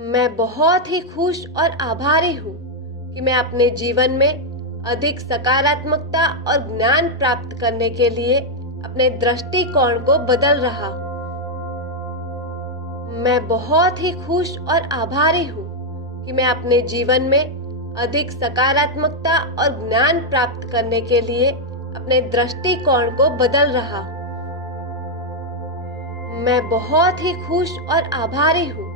मैं बहुत ही खुश और आभारी हूँ कि मैं अपने जीवन में अधिक सकारात्मकता और ज्ञान प्राप्त करने के लिए अपने दृष्टिकोण को बदल रहा हूँ। मैं बहुत ही खुश और आभारी हूँ कि मैं अपने जीवन में अधिक सकारात्मकता और ज्ञान प्राप्त करने के लिए अपने दृष्टिकोण को बदल रहा हूँ। मैं बहुत ही खुश और आभारी हूँ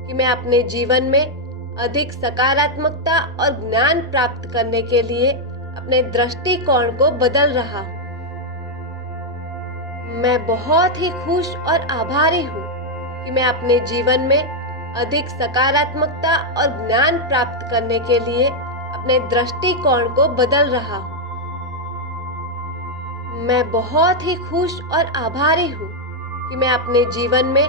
कि मैं अपने जीवन में अधिक सकारात्मकता और ज्ञान प्राप्त करने के लिए अपने दृष्टिकोण को बदल रहा हूँ। मैं बहुत ही खुश और आभारी हूँ कि मैं अपने जीवन में अधिक सकारात्मकता और ज्ञान प्राप्त करने के लिए अपने दृष्टिकोण को बदल रहा हूँ। मैं बहुत ही खुश और आभारी हूँ कि मैं अपने जीवन में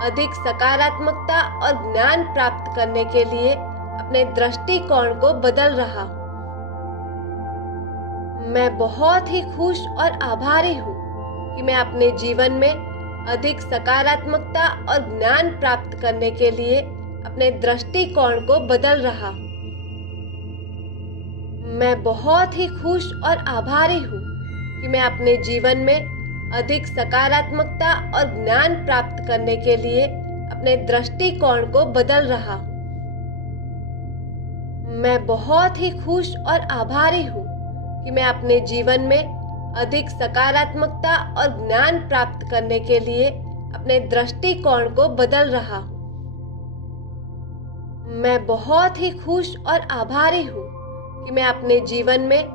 अधिक सकारात्मकता और ज्ञान प्राप्त करने के लिए अपने दृष्टिकोण को बदल रहा हूँ। मैं बहुत ही खुश और आभारी हूँ कि मैं अपने जीवन में अधिक सकारात्मकता और ज्ञान प्राप्त करने के लिए अपने दृष्टिकोण को बदल रहा हूँ। मैं बहुत ही खुश और आभारी हूँ कि मैं अपने जीवन में अधिक सकारात्मकता और ज्ञान प्राप्त करने के लिए अपने दृष्टिकोण को बदल रहा हूँ। मैं बहुत ही खुश और आभारी हूँ कि मैं अपने जीवन में अधिक सकारात्मकता और ज्ञान प्राप्त करने के लिए अपने दृष्टिकोण को बदल रहा हूँ। मैं बहुत ही खुश और आभारी हूँ कि मैं अपने जीवन में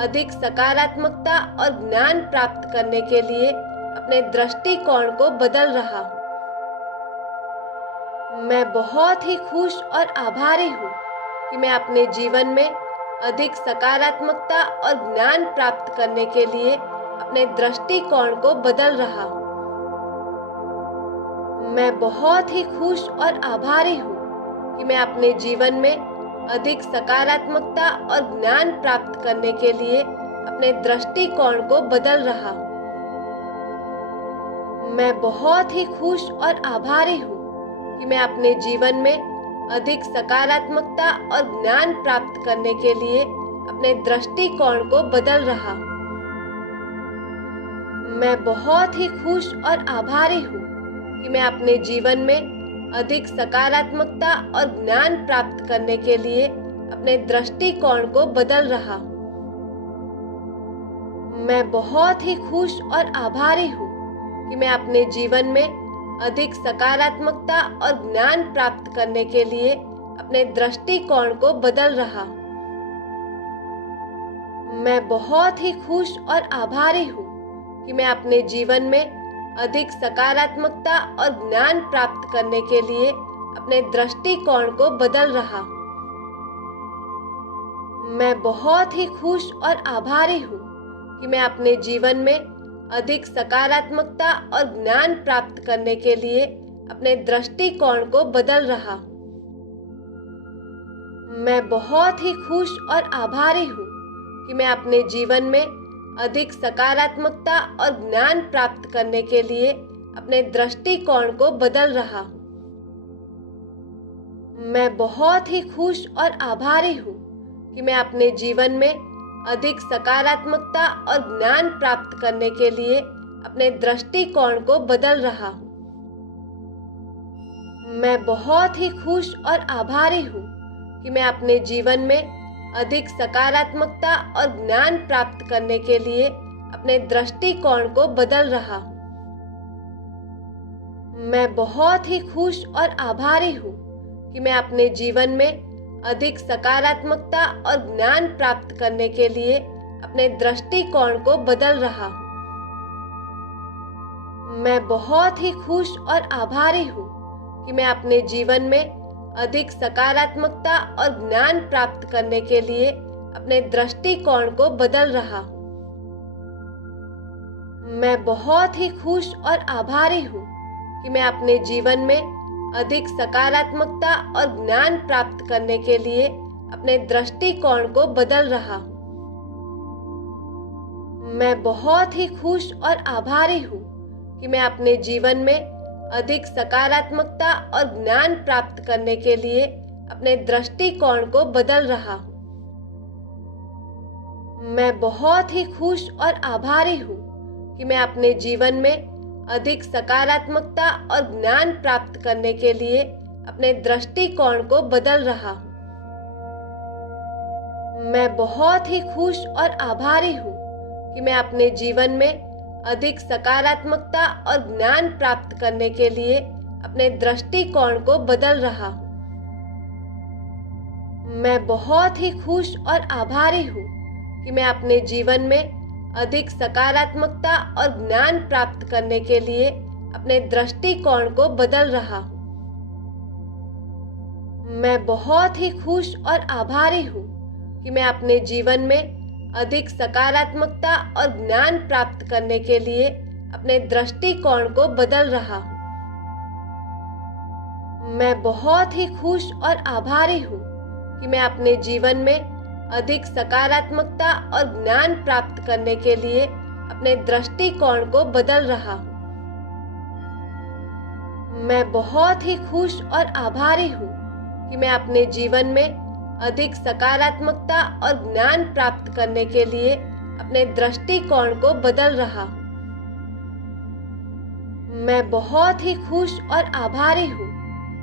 अधिक सकारात्मकता और ज्ञान प्राप्त करने के लिए अपने दृष्टिकोण को बदल रहा हूँ। मैं बहुत ही खुश और आभारी हूँ कि मैं अपने जीवन में अधिक सकारात्मकता और ज्ञान प्राप्त करने के लिए अपने दृष्टिकोण को बदल रहा हूँ। मैं बहुत ही खुश और आभारी हूँ कि मैं अपने जीवन में अधिक सकारात्मकता और ज्ञान प्राप्त करने के लिए अपने दृष्टिकोण को बदल रहा हूँ। मैं बहुत ही खुश और आभारी हूँ कि मैं अपने जीवन में अधिक सकारात्मकता और ज्ञान प्राप्त करने के लिए अपने दृष्टिकोण को बदल रहा हूँ। मैं बहुत ही खुश और आभारी हूँ कि मैं अपने जीवन में अधिक सकारात्मकता और ज्ञान प्राप्त करने के लिए अपने दृष्टिकोण को बदल रहा हूँ। मैं बहुत ही खुश और आभारी हूँ कि मैं अपने जीवन में अधिक सकारात्मकता और ज्ञान प्राप्त करने के लिए अपने दृष्टिकोण को बदल रहा हूँ। मैं बहुत ही खुश और आभारी हूँ कि मैं अपने जीवन में अधिक सकारात्मकता और ज्ञान प्राप्त करने के लिए अपने दृष्टिकोण को बदल रहा हूँ। मैं बहुत ही खुश और आभारी हूँ कि मैं अपने जीवन में अधिक सकारात्मकता और ज्ञान प्राप्त करने के लिए अपने दृष्टिकोण को बदल रहा हूँ। मैं बहुत ही खुश और आभारी हूँ कि मैं अपने जीवन में अधिक सकारात्मकता और ज्ञान प्राप्त करने के लिए अपने दृष्टिकोण को बदल रहा हूँ। मैं बहुत ही खुश और आभारी हूँ कि मैं अपने जीवन में अधिक सकारात्मकता और ज्ञान प्राप्त करने के लिए अपने दृष्टिकोण को बदल रहा हूँ। मैं बहुत ही खुश और आभारी हूँ कि मैं अपने जीवन में अधिक सकारात्मकता और ज्ञान प्राप्त करने के लिए अपने दृष्टिकोण को बदल रहा हूँ। मैं बहुत ही खुश और आभारी हूँ कि मैं अपने जीवन में अधिक सकारात्मकता और ज्ञान प्राप्त करने के लिए अपने दृष्टिकोण को बदल रहा हूँ। मैं बहुत ही खुश और आभारी हूँ कि मैं अपने जीवन में अधिक सकारात्मकता और ज्ञान प्राप्त करने के लिए अपने दृष्टिकोण को बदल रहा हूँ। मैं बहुत ही खुश और आभारी हूँ कि मैं अपने जीवन में अधिक सकारात्मकता और ज्ञान प्राप्त करने के लिए अपने दृष्टिकोण को बदल रहा हूँ। मैं बहुत ही खुश और आभारी हूँ कि मैं अपने जीवन में अधिक सकारात्मकता और ज्ञान प्राप्त करने के लिए अपने दृष्टिकोण को बदल रहा हूँ। मैं बहुत ही खुश और आभारी हूँ कि मैं अपने जीवन में अधिक सकारात्मकता और ज्ञान प्राप्त करने के लिए अपने दृष्टिकोण को बदल रहा हूँ। मैं बहुत ही खुश और आभारी हूँ कि मैं अपने जीवन में अधिक सकारात्मकता और ज्ञान प्राप्त करने के लिए अपने दृष्टिकोण को बदल रहा हूँ। मैं बहुत ही खुश और आभारी हूँ कि मैं अपने जीवन में अधिक सकारात्मकता और ज्ञान प्राप्त करने के लिए अपने दृष्टिकोण को बदल रहा हूँ। मैं बहुत ही खुश और आभारी हूँ कि मैं अपने जीवन में अधिक सकारात्मकता और ज्ञान प्राप्त करने के लिए अपने दृष्टिकोण को बदल रहा हूँ। मैं बहुत ही खुश और आभारी हूँ कि मैं अपने जीवन में अधिक सकारात्मकता और ज्ञान प्राप्त करने के लिए अपने दृष्टिकोण को बदल रहा हूँ। मैं बहुत ही खुश और आभारी हूँ कि मैं अपने जीवन में अधिक सकारात्मकता और ज्ञान प्राप्त करने के लिए अपने दृष्टिकोण को बदल रहा हूँ। मैं बहुत ही खुश और आभारी हूँ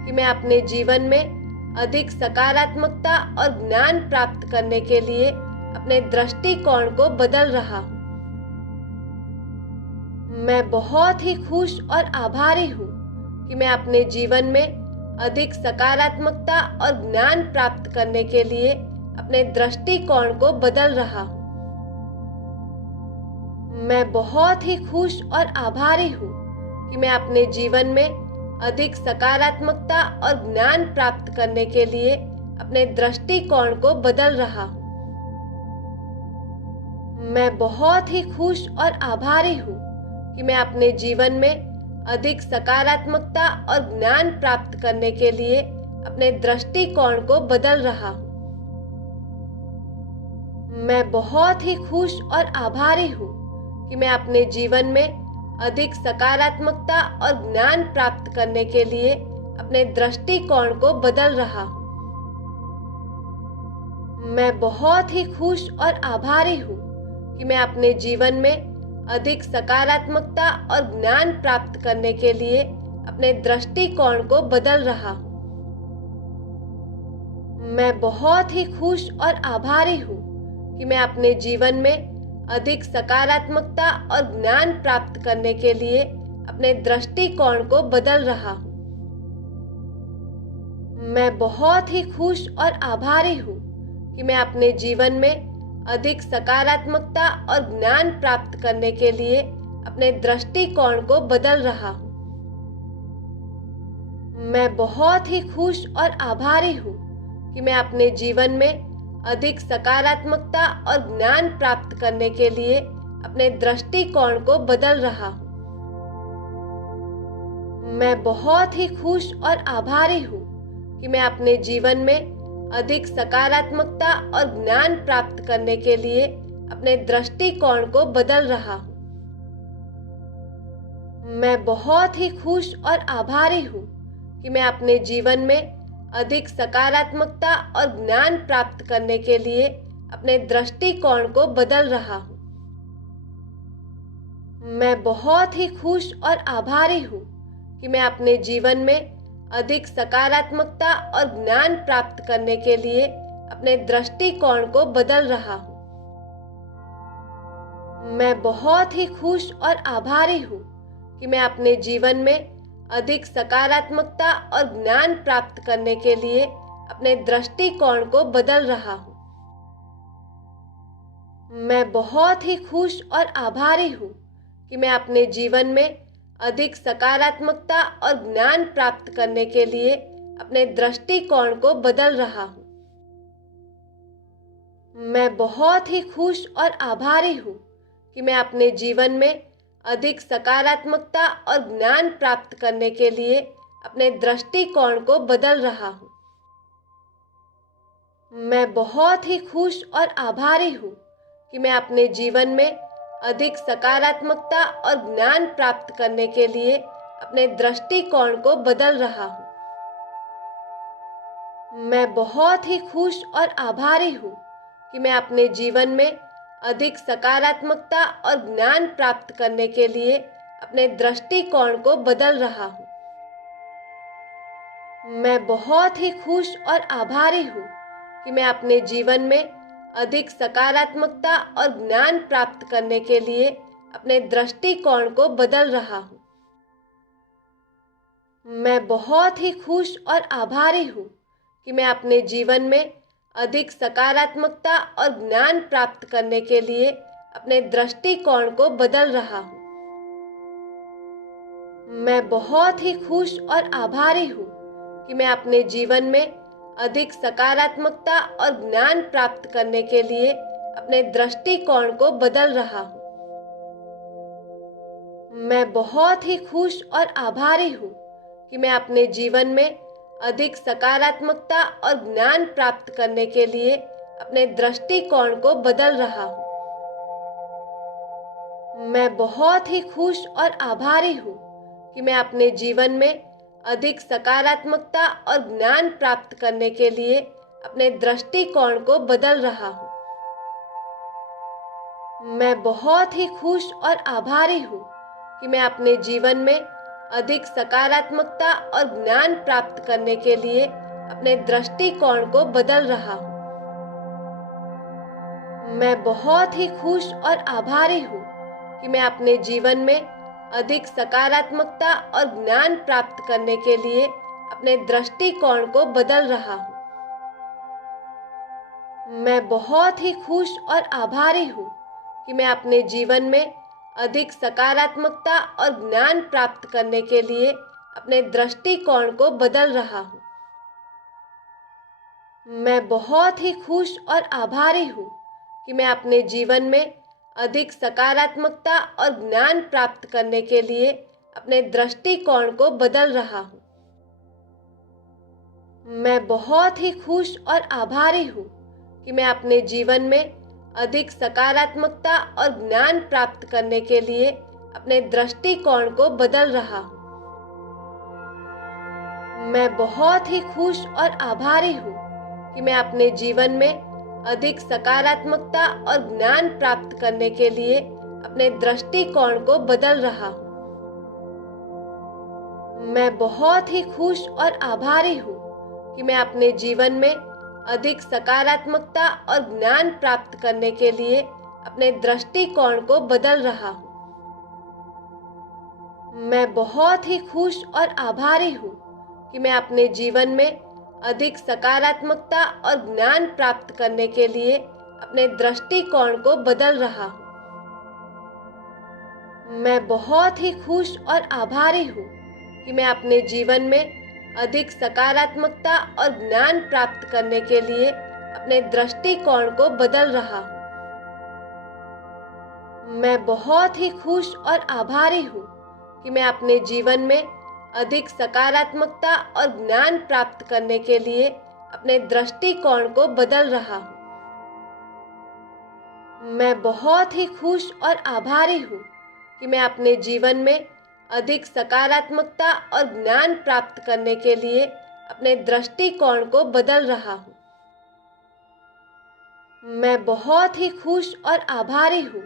कि मैं अपने जीवन में अधिक सकारात्मकता और ज्ञान प्राप्त करने के लिए अपने दृष्टिकोण को बदल रहा हूँ। मैं बहुत ही खुश और आभारी हूँ कि मैं अपने जीवन में अधिक सकारात्मकता और ज्ञान प्राप्त करने के लिए अपने दृष्टिकोण को बदल रहा हूँ। मैं बहुत ही खुश और आभारी हूँ कि मैं अपने जीवन में अधिक सकारात्मकता और ज्ञान प्राप्त करने के लिए अपने दृष्टिकोण को बदल रहा हूँ। मैं बहुत ही खुश और आभारी हूँ कि मैं अपने जीवन में अधिक सकारात्मकता और ज्ञान प्राप्त करने के लिए अपने दृष्टिकोण को बदल रहा हूँ। मैं बहुत ही खुश और आभारी हूँ कि मैं अपने जीवन में अधिक सकारात्मकता और ज्ञान प्राप्त करने के लिए अपने दृष्टिकोण को बदल रहा हूँ। मैं बहुत ही खुश और आभारी हूँ कि मैं अपने जीवन में अधिक सकारात्मकता और ज्ञान प्राप्त करने के लिए अपने दृष्टिकोण को बदल रहा हूँ। मैं बहुत ही खुश और आभारी हूँ कि मैं अपने जीवन में अधिक सकारात्मकता और ज्ञान प्राप्त करने के लिए अपने दृष्टिकोण को बदल रहा हूँ। मैं बहुत ही खुश और आभारी हूँ कि मैं अपने जीवन में अधिक सकारात्मकता और ज्ञान प्राप्त करने के लिए अपने दृष्टिकोण को बदल रहा हूँ। मैं बहुत ही खुश और आभारी हूँ कि मैं अपने जीवन में अधिक सकारात्मकता और ज्ञान प्राप्त करने के लिए अपने दृष्टिकोण को बदल रहा हूँ। मैं बहुत ही खुश और आभारी हूँ कि मैं अपने जीवन में अधिक सकारात्मकता और ज्ञान प्राप्त करने के लिए अपने दृष्टिकोण को बदल रहा हूँ। मैं बहुत ही खुश और आभारी हूँ कि मैं अपने जीवन में अधिक सकारात्मकता और ज्ञान प्राप्त करने के लिए अपने दृष्टिकोण को बदल रहा हूँ। मैं बहुत ही खुश और आभारी हूँ कि मैं अपने जीवन में अधिक सकारात्मकता और ज्ञान प्राप्त करने के लिए अपने दृष्टिकोण को बदल रहा हूँ। मैं बहुत ही खुश और आभारी हूँ कि मैं अपने जीवन में अधिक सकारात्मकता और ज्ञान प्राप्त करने के लिए अपने दृष्टिकोण को बदल रहा हूँ। मैं बहुत ही खुश और आभारी हूँ कि मैं अपने जीवन में अधिक सकारात्मकता और ज्ञान प्राप्त करने के लिए अपने दृष्टिकोण को बदल रहा हूँ। मैं बहुत ही खुश और आभारी हूँ कि मैं अपने जीवन में अधिक सकारात्मकता और ज्ञान प्राप्त करने के लिए अपने दृष्टिकोण को बदल रहा हूँ। मैं बहुत ही खुश और आभारी हूँ कि मैं अपने जीवन में अधिक सकारात्मकता और ज्ञान प्राप्त करने के लिए अपने दृष्टिकोण को बदल रहा हूँ। मैं बहुत ही खुश और आभारी हूँ कि मैं अपने जीवन में अधिक सकारात्मकता और ज्ञान प्राप्त करने के लिए अपने दृष्टिकोण को बदल रहा हूँ। मैं बहुत ही खुश और आभारी हूँ कि मैं अपने जीवन में अधिक सकारात्मकता और ज्ञान प्राप्त करने के लिए अपने दृष्टिकोण को बदल रहा हूँ। मैं बहुत ही खुश और आभारी हूँ कि मैं अपने जीवन में अधिक सकारात्मकता और ज्ञान प्राप्त करने के लिए अपने दृष्टिकोण को बदल रहा हूँ। मैं बहुत ही खुश और आभारी हूँ कि मैं अपने जीवन में अधिक सकारात्मकता और ज्ञान प्राप्त करने के लिए अपने दृष्टिकोण को बदल रहा हूँ। मैं बहुत ही खुश और आभारी हूँ कि मैं अपने जीवन में अधिक सकारात्मकता और ज्ञान प्राप्त करने के लिए अपने दृष्टिकोण को बदल रहा हूँ। मैं बहुत ही खुश और आभारी हूँ कि मैं अपने जीवन में अधिक सकारात्मकता और ज्ञान प्राप्त करने के लिए अपने दृष्टिकोण को बदल रहा हूँ। मैं बहुत ही खुश और आभारी हूँ कि मैं अपने जीवन में अधिक सकारात्मकता और ज्ञान प्राप्त करने के लिए अपने दृष्टिकोण को बदल रहा हूँ। मैं बहुत ही खुश और आभारी हूँ कि मैं अपने जीवन में अधिक सकारात्मकता और ज्ञान प्राप्त करने के लिए अपने दृष्टिकोण को बदल रहा हूँ। मैं बहुत ही खुश और आभारी हूँ कि मैं अपने जीवन में अधिक सकारात्मकता और ज्ञान प्राप्त करने के लिए अपने दृष्टिकोण को बदल रहा हूँ। मैं बहुत ही खुश और आभारी हूँ कि मैं अपने जीवन में अधिक सकारात्मकता और ज्ञान प्राप्त करने के लिए अपने दृष्टिकोण को बदल रहा हूँ। मैं बहुत ही खुश और आभारी हूँ कि मैं अपने जीवन में अधिक सकारात्मकता और ज्ञान प्राप्त करने के लिए अपने दृष्टिकोण को बदल रहा हूँ। मैं बहुत ही खुश और आभारी हूँ कि मैं अपने जीवन में अधिक सकारात्मकता और ज्ञान प्राप्त करने के लिए अपने दृष्टिकोण को बदल रहा हूँ। मैं बहुत ही खुश और आभारी हूँ कि मैं अपने जीवन में अधिक सकारात्मकता और ज्ञान प्राप्त करने के लिए अपने दृष्टिकोण को बदल रहा हूँ। मैं बहुत ही खुश और आभारी हूँ कि मैं अपने जीवन में अधिक सकारात्मकता और ज्ञान प्राप्त करने के लिए अपने दृष्टिकोण को बदल रहा हूँ। मैं बहुत ही खुश और आभारी हूँ कि मैं अपने जीवन में अधिक सकारात्मकता और ज्ञान प्राप्त करने के लिए अपने दृष्टिकोण को बदल रहा हूँ। मैं बहुत ही खुश और आभारी हूँ कि मैं अपने जीवन में अधिक सकारात्मकता और ज्ञान प्राप्त करने के लिए अपने दृष्टिकोण को बदल रहा हूँ। मैं बहुत ही खुश और आभारी हूँ कि मैं अपने जीवन में अधिक सकारात्मकता और ज्ञान प्राप्त करने के लिए अपने दृष्टिकोण को बदल रहा हूँ। मैं बहुत ही खुश और आभारी हूँ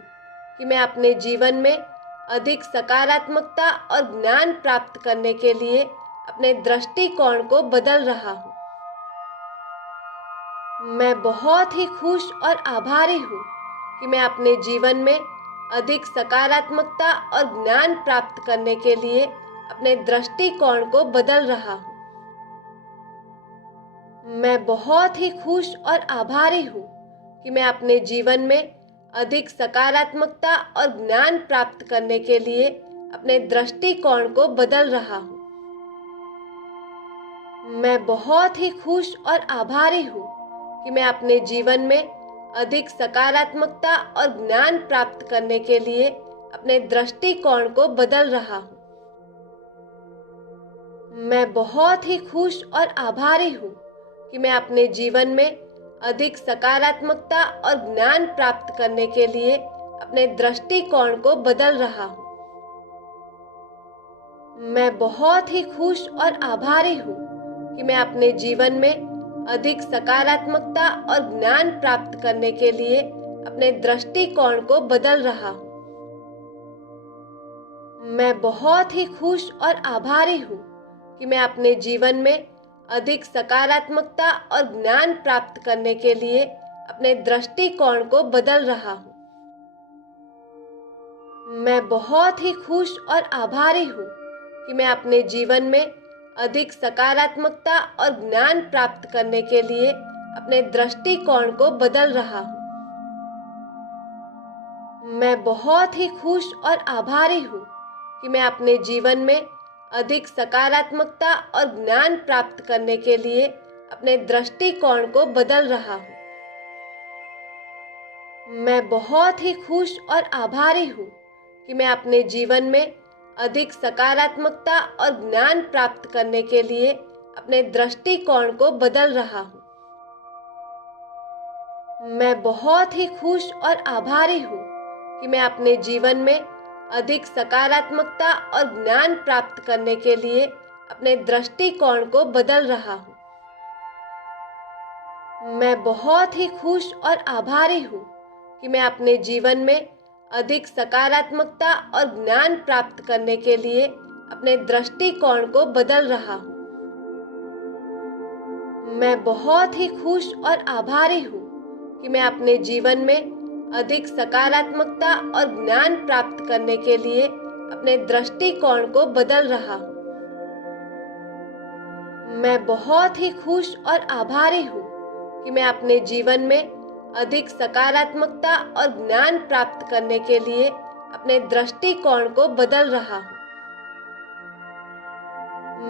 कि मैं अपने जीवन में अधिक सकारात्मकता और ज्ञान प्राप्त करने के लिए अपने दृष्टिकोण को बदल रहा हूँ। मैं बहुत ही खुश और आभारी हूँ कि मैं अपने जीवन में अधिक सकारात्मकता और ज्ञान प्राप्त करने के लिए अपने दृष्टिकोण को बदल रहा हूँ। मैं बहुत ही खुश और आभारी हूँ कि मैं अपने जीवन में अधिक सकारात्मकता और ज्ञान प्राप्त करने के लिए अपने दृष्टिकोण को बदल रहा हूँ। मैं बहुत ही खुश और आभारी हूँ कि मैं अपने जीवन में अधिक सकारात्मकता और ज्ञान प्राप्त करने के लिए अपने दृष्टिकोण को बदल रहा हूँ। मैं बहुत ही खुश और आभारी हूँ कि मैं अपने जीवन में अधिक सकारात्मकता और ज्ञान प्राप्त करने के लिए अपने दृष्टिकोण को बदल रहा हूँ। मैं बहुत ही खुश और आभारी हूँ कि मैं अपने जीवन में अधिक सकारात्मकता और ज्ञान प्राप्त करने के लिए अपने दृष्टिकोण को बदल रहा हूँ। मैं बहुत ही खुश और आभारी हूँ कि मैं अपने जीवन में अधिक सकारात्मकता और ज्ञान प्राप्त करने के लिए अपने दृष्टिकोण को बदल रहा हूँ। मैं बहुत ही खुश और आभारी हूँ कि मैं अपने जीवन में अधिक सकारात्मकता और ज्ञान प्राप्त करने के लिए अपने दृष्टिकोण को बदल रहा हूँ। मैं बहुत ही खुश और आभारी हूँ कि मैं अपने जीवन में अधिक सकारात्मकता और ज्ञान प्राप्त करने के लिए अपने दृष्टिकोण को बदल रहा हूँ। मैं बहुत ही खुश और आभारी हूँ कि मैं अपने जीवन में अधिक सकारात्मकता और ज्ञान प्राप्त करने के लिए अपने दृष्टिकोण को बदल रहा हूँ। मैं बहुत ही खुश और आभारी हूँ कि मैं अपने जीवन में अधिक सकारात्मकता और ज्ञान प्राप्त करने के लिए अपने दृष्टिकोण को बदल रहा हूँ। मैं बहुत ही खुश और आभारी हूँ कि मैं अपने जीवन में अधिक सकारात्मकता और ज्ञान प्राप्त करने के लिए अपने दृष्टिकोण को बदल रहा हूँ। मैं बहुत ही खुश और आभारी हूँ कि मैं अपने जीवन में अधिक सकारात्मकता और ज्ञान प्राप्त करने के लिए अपने दृष्टिकोण को बदल रहा हूँ। मैं बहुत ही खुश और आभारी हूँ कि मैं अपने जीवन में अधिक सकारात्मकता और ज्ञान प्राप्त करने के लिए अपने दृष्टिकोण को बदल रहा हूँ।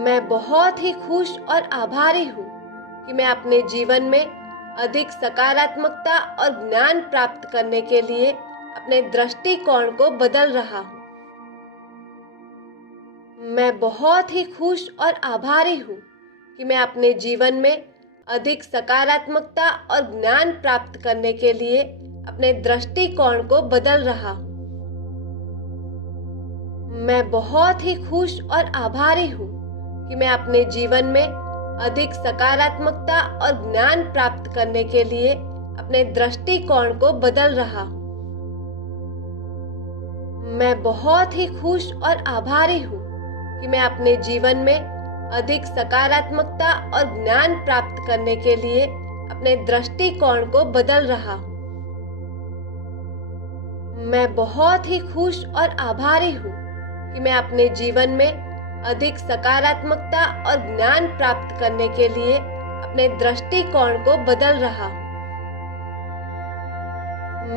मैं बहुत ही खुश और आभारी हूँ कि मैं अपने जीवन में अधिक सकारात्मकता और ज्ञान प्राप्त करने के लिए अपने दृष्टिकोण को बदल रहा हूँ। मैं बहुत ही खुश और आभारी हूँ कि मैं अपने जीवन में अधिक सकारात्मकता और ज्ञान प्राप्त करने के लिए अपने दृष्टिकोण को बदल रहा हूँ। मैं बहुत ही खुश और आभारी हूँ कि मैं अपने जीवन में अधिक सकारात्मकता और ज्ञान प्राप्त करने के लिए अपने दृष्टिकोण को बदल रहा हूँ। मैं बहुत ही खुश और आभारी हूँ कि मैं अपने जीवन में अधिक सकारात्मकता और ज्ञान प्राप्त करने के लिए अपने दृष्टिकोण को बदल रहा हूँ। मैं बहुत ही खुश और आभारी हूँ कि मैं अपने जीवन में अधिक सकारात्मकता और ज्ञान प्राप्त करने के लिए अपने दृष्टिकोण को बदल रहा हूँ।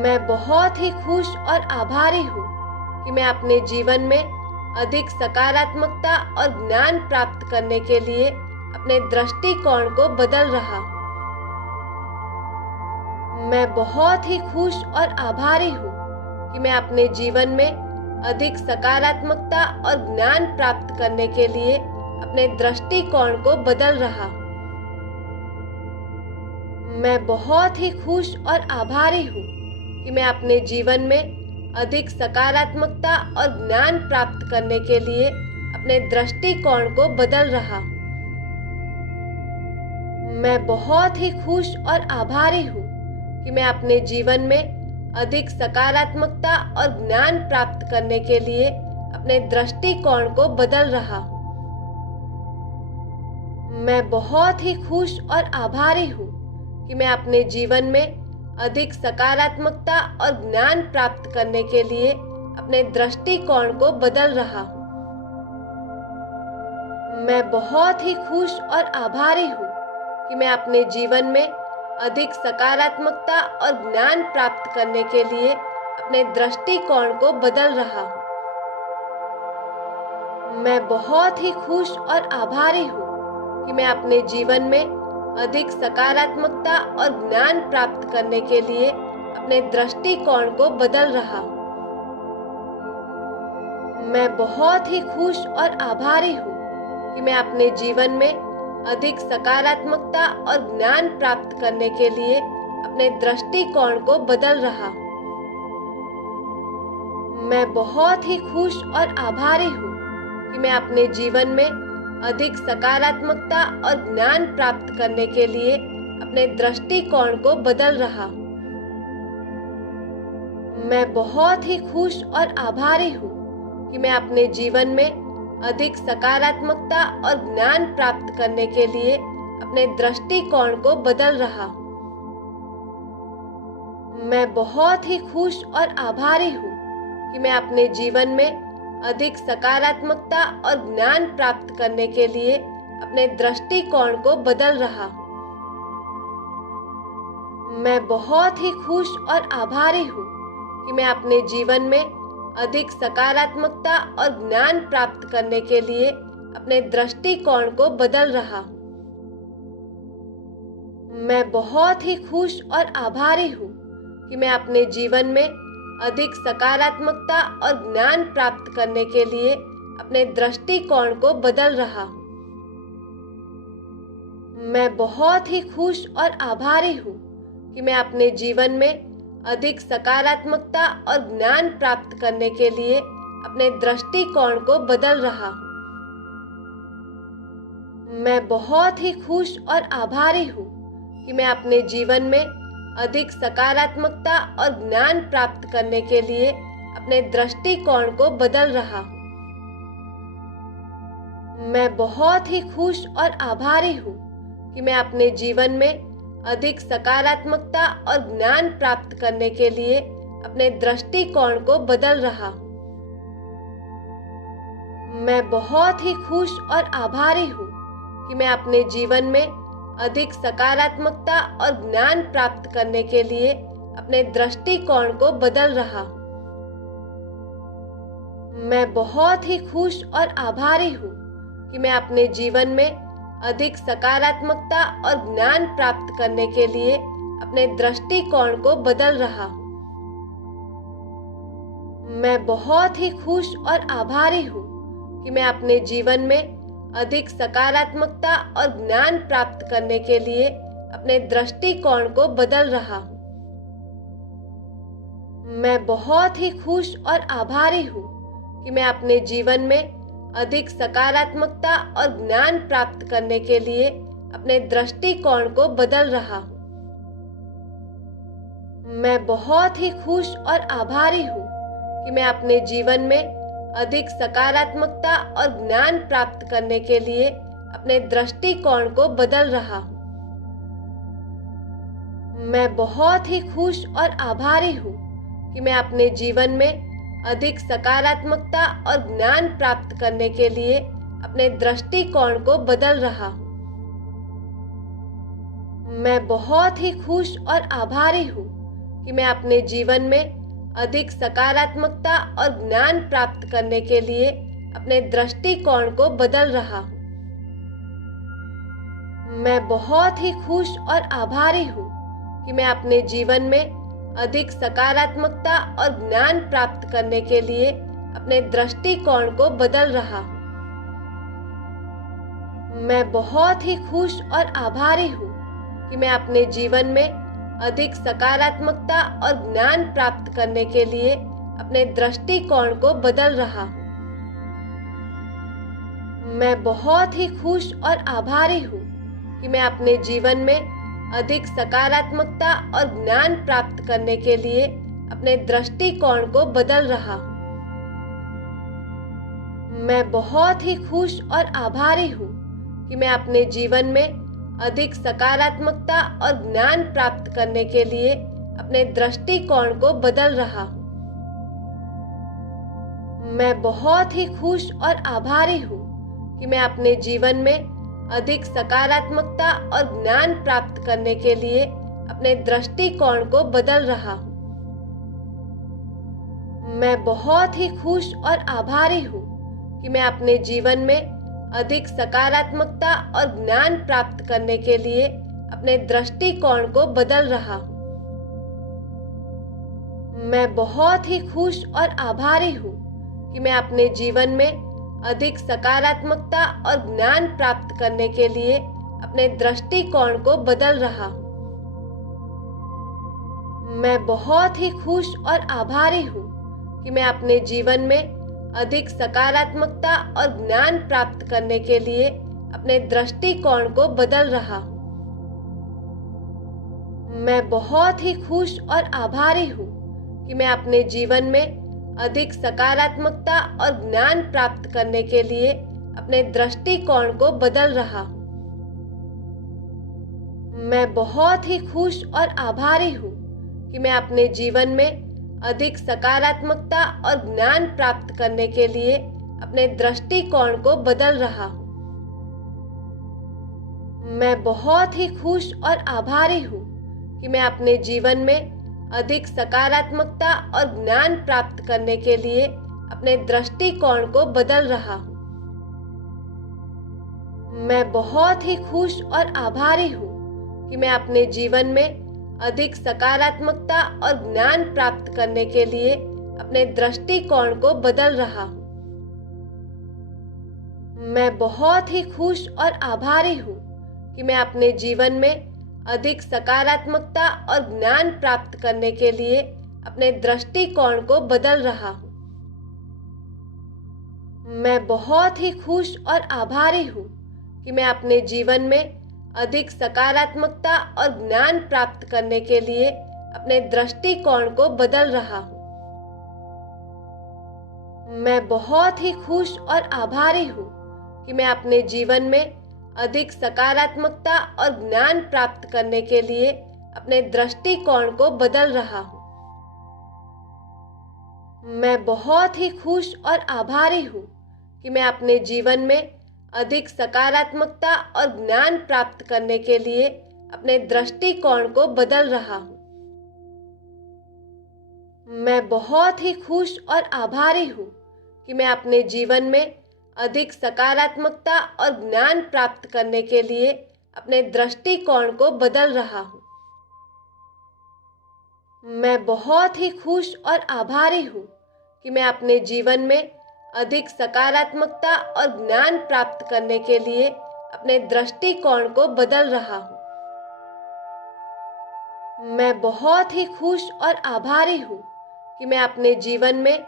मैं बहुत ही खुश और आभारी हूँ कि मैं अपने जीवन में अधिक सकारात्मकता और ज्ञान प्राप्त करने के लिए अपने दृष्टिकोण को बदल रहा हूँ। मैं बहुत ही खुश और आभारी हूँ कि मैं अपने जीवन में अधिक सकारात्मकता और ज्ञान प्राप्त करने के लिए अपने दृष्टिकोण को बदल रहा हूँ। मैं बहुत ही खुश और आभारी हूँ कि मैं अपने जीवन में अधिक सकारात्मकता और ज्ञान प्राप्त करने के लिए अपने दृष्टिकोण को बदल रहा हूँ। मैं बहुत ही खुश और आभारी हूँ कि मैं अपने जीवन में अधिक सकारात्मकता और ज्ञान प्राप्त करने के लिए अपने दृष्टिकोण को बदल रहा हूँ। मैं बहुत ही खुश और आभारी हूँ कि मैं अपने जीवन में अधिक सकारात्मकता और ज्ञान प्राप्त करने के लिए अपने दृष्टिकोण को बदल रहा हूँ। मैं बहुत ही खुश और आभारी हूँ कि मैं अपने जीवन में अधिक सकारात्मकता और ज्ञान प्राप्त करने के लिए अपने दृष्टिकोण को बदल रहा हूँ। मैं बहुत ही खुश और आभारी हूँ कि मैं अपने जीवन में अधिक सकारात्मकता और ज्ञान प्राप्त करने के लिए अपने दृष्टिकोण को बदल रहा हूँ। मैं बहुत ही खुश और आभारी हूँ कि मैं अपने जीवन में अधिक सकारात्मकता और ज्ञान प्राप्त करने के लिए अपने दृष्टिकोण को बदल रहा हूँ। मैं बहुत ही खुश और आभारी हूँ कि मैं अपने जीवन में अधिक सकारात्मकता और ज्ञान प्राप्त करने के लिए अपने दृष्टिकोण को बदल रहा हूँ। मैं बहुत ही खुश और आभारी हूँ कि मैं अपने जीवन में अधिक सकारात्मकता और ज्ञान प्राप्त करने के लिए अपने दृष्टिकोण को बदल रहा हूँ। मैं बहुत ही खुश और आभारी हूँ कि मैं अपने जीवन में अधिक सकारात्मकता और ज्ञान प्राप्त करने के लिए अपने दृष्टिकोण को बदल रहा हूँ। मैं बहुत ही खुश और आभारी हूँ कि मैं अपने जीवन में अधिक सकारात्मकता और ज्ञान प्राप्त करने के लिए अपने दृष्टिकोण को बदल रहा हूँ। मैं बहुत ही खुश और आभारी हूँ कि मैं अपने जीवन में अधिक सकारात्मकता और ज्ञान प्राप्त करने के लिए अपने दृष्टिकोण को बदल रहा हूँ। मैं बहुत ही खुश और आभारी हूँ कि मैं अपने जीवन में अधिक सकारात्मकता और ज्ञान प्राप्त करने के लिए अपने दृष्टिकोण को बदल रहा हूँ। मैं बहुत ही खुश और आभारी हूँ कि मैं अपने जीवन में अधिक सकारात्मकता और ज्ञान प्राप्त करने के लिए अपने दृष्टिकोण को बदल रहा हूँ। मैं बहुत ही खुश और आभारी हूँ कि मैं अपने जीवन में अधिक सकारात्मकता और ज्ञान प्राप्त करने के लिए अपने दृष्टिकोण को बदल रहा हूँ। मैं बहुत ही खुश और आभारी हूँ कि मैं अपने जीवन में अधिक सकारात्मकता और ज्ञान प्राप्त करने के लिए अपने दृष्टिकोण को बदल रहा हूँ। मैं बहुत ही खुश और आभारी हूँ कि मैं अपने जीवन में अधिक सकारात्मकता और ज्ञान प्राप्त करने के लिए अपने दृष्टिकोण को बदल रहा हूँ। मैं बहुत ही खुश और आभारी हूँ कि मैं अपने जीवन में अधिक सकारात्मकता और ज्ञान प्राप्त करने के लिए अपने दृष्टिकोण को बदल रहा हूँ। मैं बहुत ही खुश और आभारी हूँ कि मैं अपने जीवन में अधिक सकारात्मकता और ज्ञान प्राप्त करने के लिए अपने दृष्टिकोण को बदल रहा हूँ। मैं बहुत ही खुश और आभारी हूँ कि मैं अपने जीवन में अधिक सकारात्मकता और ज्ञान प्राप्त करने के लिए अपने दृष्टिकोण को बदल रहा हूँ। मैं बहुत ही खुश और आभारी हूँ कि मैं अपने जीवन में अधिक सकारात्मकता और ज्ञान प्राप्त करने के लिए अपने दृष्टिकोण को बदल रहा हूँ। मैं बहुत ही खुश और आभारी हूँ कि मैं अपने जीवन में अधिक सकारात्मकता और ज्ञान प्राप्त करने के लिए अपने दृष्टिकोण को बदल रहा हूँ। मैं बहुत ही खुश और आभारी हूँ कि मैं अपने जीवन में अधिक सकारात्मकता और ज्ञान प्राप्त करने के लिए अपने दृष्टिकोण को बदल रहा हूँ। मैं बहुत ही खुश और आभारी हूँ कि मैं अपने जीवन में अधिक सकारात्मकता और ज्ञान प्राप्त करने के लिए अपने दृष्टिकोण को बदल रहा हूँ। मैं बहुत ही खुश और आभारी हूँ कि मैं अपने जीवन में अधिक सकारात्मकता और ज्ञान प्राप्त करने के लिए अपने दृष्टिकोण को बदल रहा हूँ। मैं बहुत ही खुश और आभारी हूँ कि मैं अपने जीवन में अधिक सकारात्मकता और ज्ञान प्राप्त करने के लिए अपने दृष्टिकोण को बदल रहा हूँ। मैं बहुत ही खुश और आभारी हूँ कि मैं अपने जीवन में अधिक सकारात्मकता और ज्ञान प्राप्त करने के लिए अपने दृष्टिकोण को बदल रहा हूँ। मैं बहुत ही खुश और आभारी हूँ कि मैं अपने जीवन में अधिक सकारात्मकता और ज्ञान प्राप्त करने के लिए अपने दृष्टिकोण को बदल रहा हूँ। मैं बहुत ही खुश और आभारी हूँ कि मैं अपने जीवन में अधिक सकारात्मकता और ज्ञान प्राप्त करने के लिए अपने दृष्टिकोण को बदल रहा हूँ। मैं बहुत ही खुश और आभारी हूँ कि मैं अपने जीवन में अधिक सकारात्मकता और ज्ञान प्राप्त करने के लिए अपने दृष्टिकोण को बदल रहा हूँ। मैं बहुत ही खुश और आभारी हूँ कि मैं अपने जीवन में अधिक सकारात्मकता और ज्ञान प्राप्त करने के लिए अपने दृष्टिकोण को बदल रहा हूँ। मैं बहुत ही खुश और आभारी हूँ कि मैं अपने जीवन में अधिक सकारात्मकता और ज्ञान प्राप्त करने के लिए अपने दृष्टिकोण को बदल रहा हूँ। मैं बहुत ही खुश और आभारी हूँ कि मैं अपने जीवन में अधिक सकारात्मकता और ज्ञान प्राप्त करने के लिए अपने दृष्टिकोण को बदल रहा हूँ। मैं बहुत ही खुश और आभारी हूँ कि मैं अपने जीवन में अधिक सकारात्मकता और ज्ञान प्राप्त करने के लिए अपने दृष्टिकोण को बदल रहा हूँ। मैं बहुत ही खुश और आभारी हूँ कि मैं अपने जीवन में अधिक सकारात्मकता और ज्ञान प्राप्त करने के लिए अपने दृष्टिकोण को बदल रहा हूँ। मैं बहुत ही खुश और आभारी हूँ कि मैं अपने जीवन में अधिक सकारात्मकता और ज्ञान प्राप्त करने के लिए अपने दृष्टिकोण को बदल रहा हूँ। मैं बहुत ही खुश और आभारी हूँ कि मैं अपने जीवन में अधिक सकारात्मकता और ज्ञान प्राप्त करने के लिए अपने दृष्टिकोण को बदल रहा हूँ। मैं बहुत ही खुश और आभारी हूँ कि मैं अपने जीवन में अधिक सकारात्मकता और ज्ञान प्राप्त करने के लिए अपने दृष्टिकोण को बदल रहा हूँ। मैं बहुत ही खुश और आभारी हूँ कि मैं अपने जीवन में अधिक सकारात्मकता और ज्ञान प्राप्त करने के लिए अपने दृष्टिकोण को बदल रहा हूँ। मैं बहुत ही खुश और आभारी हूँ कि मैं अपने जीवन में अधिक सकारात्मकता और ज्ञान प्राप्त करने के लिए अपने दृष्टिकोण को बदल रहा हूँ। मैं बहुत ही खुश और आभारी हूँ कि मैं अपने जीवन में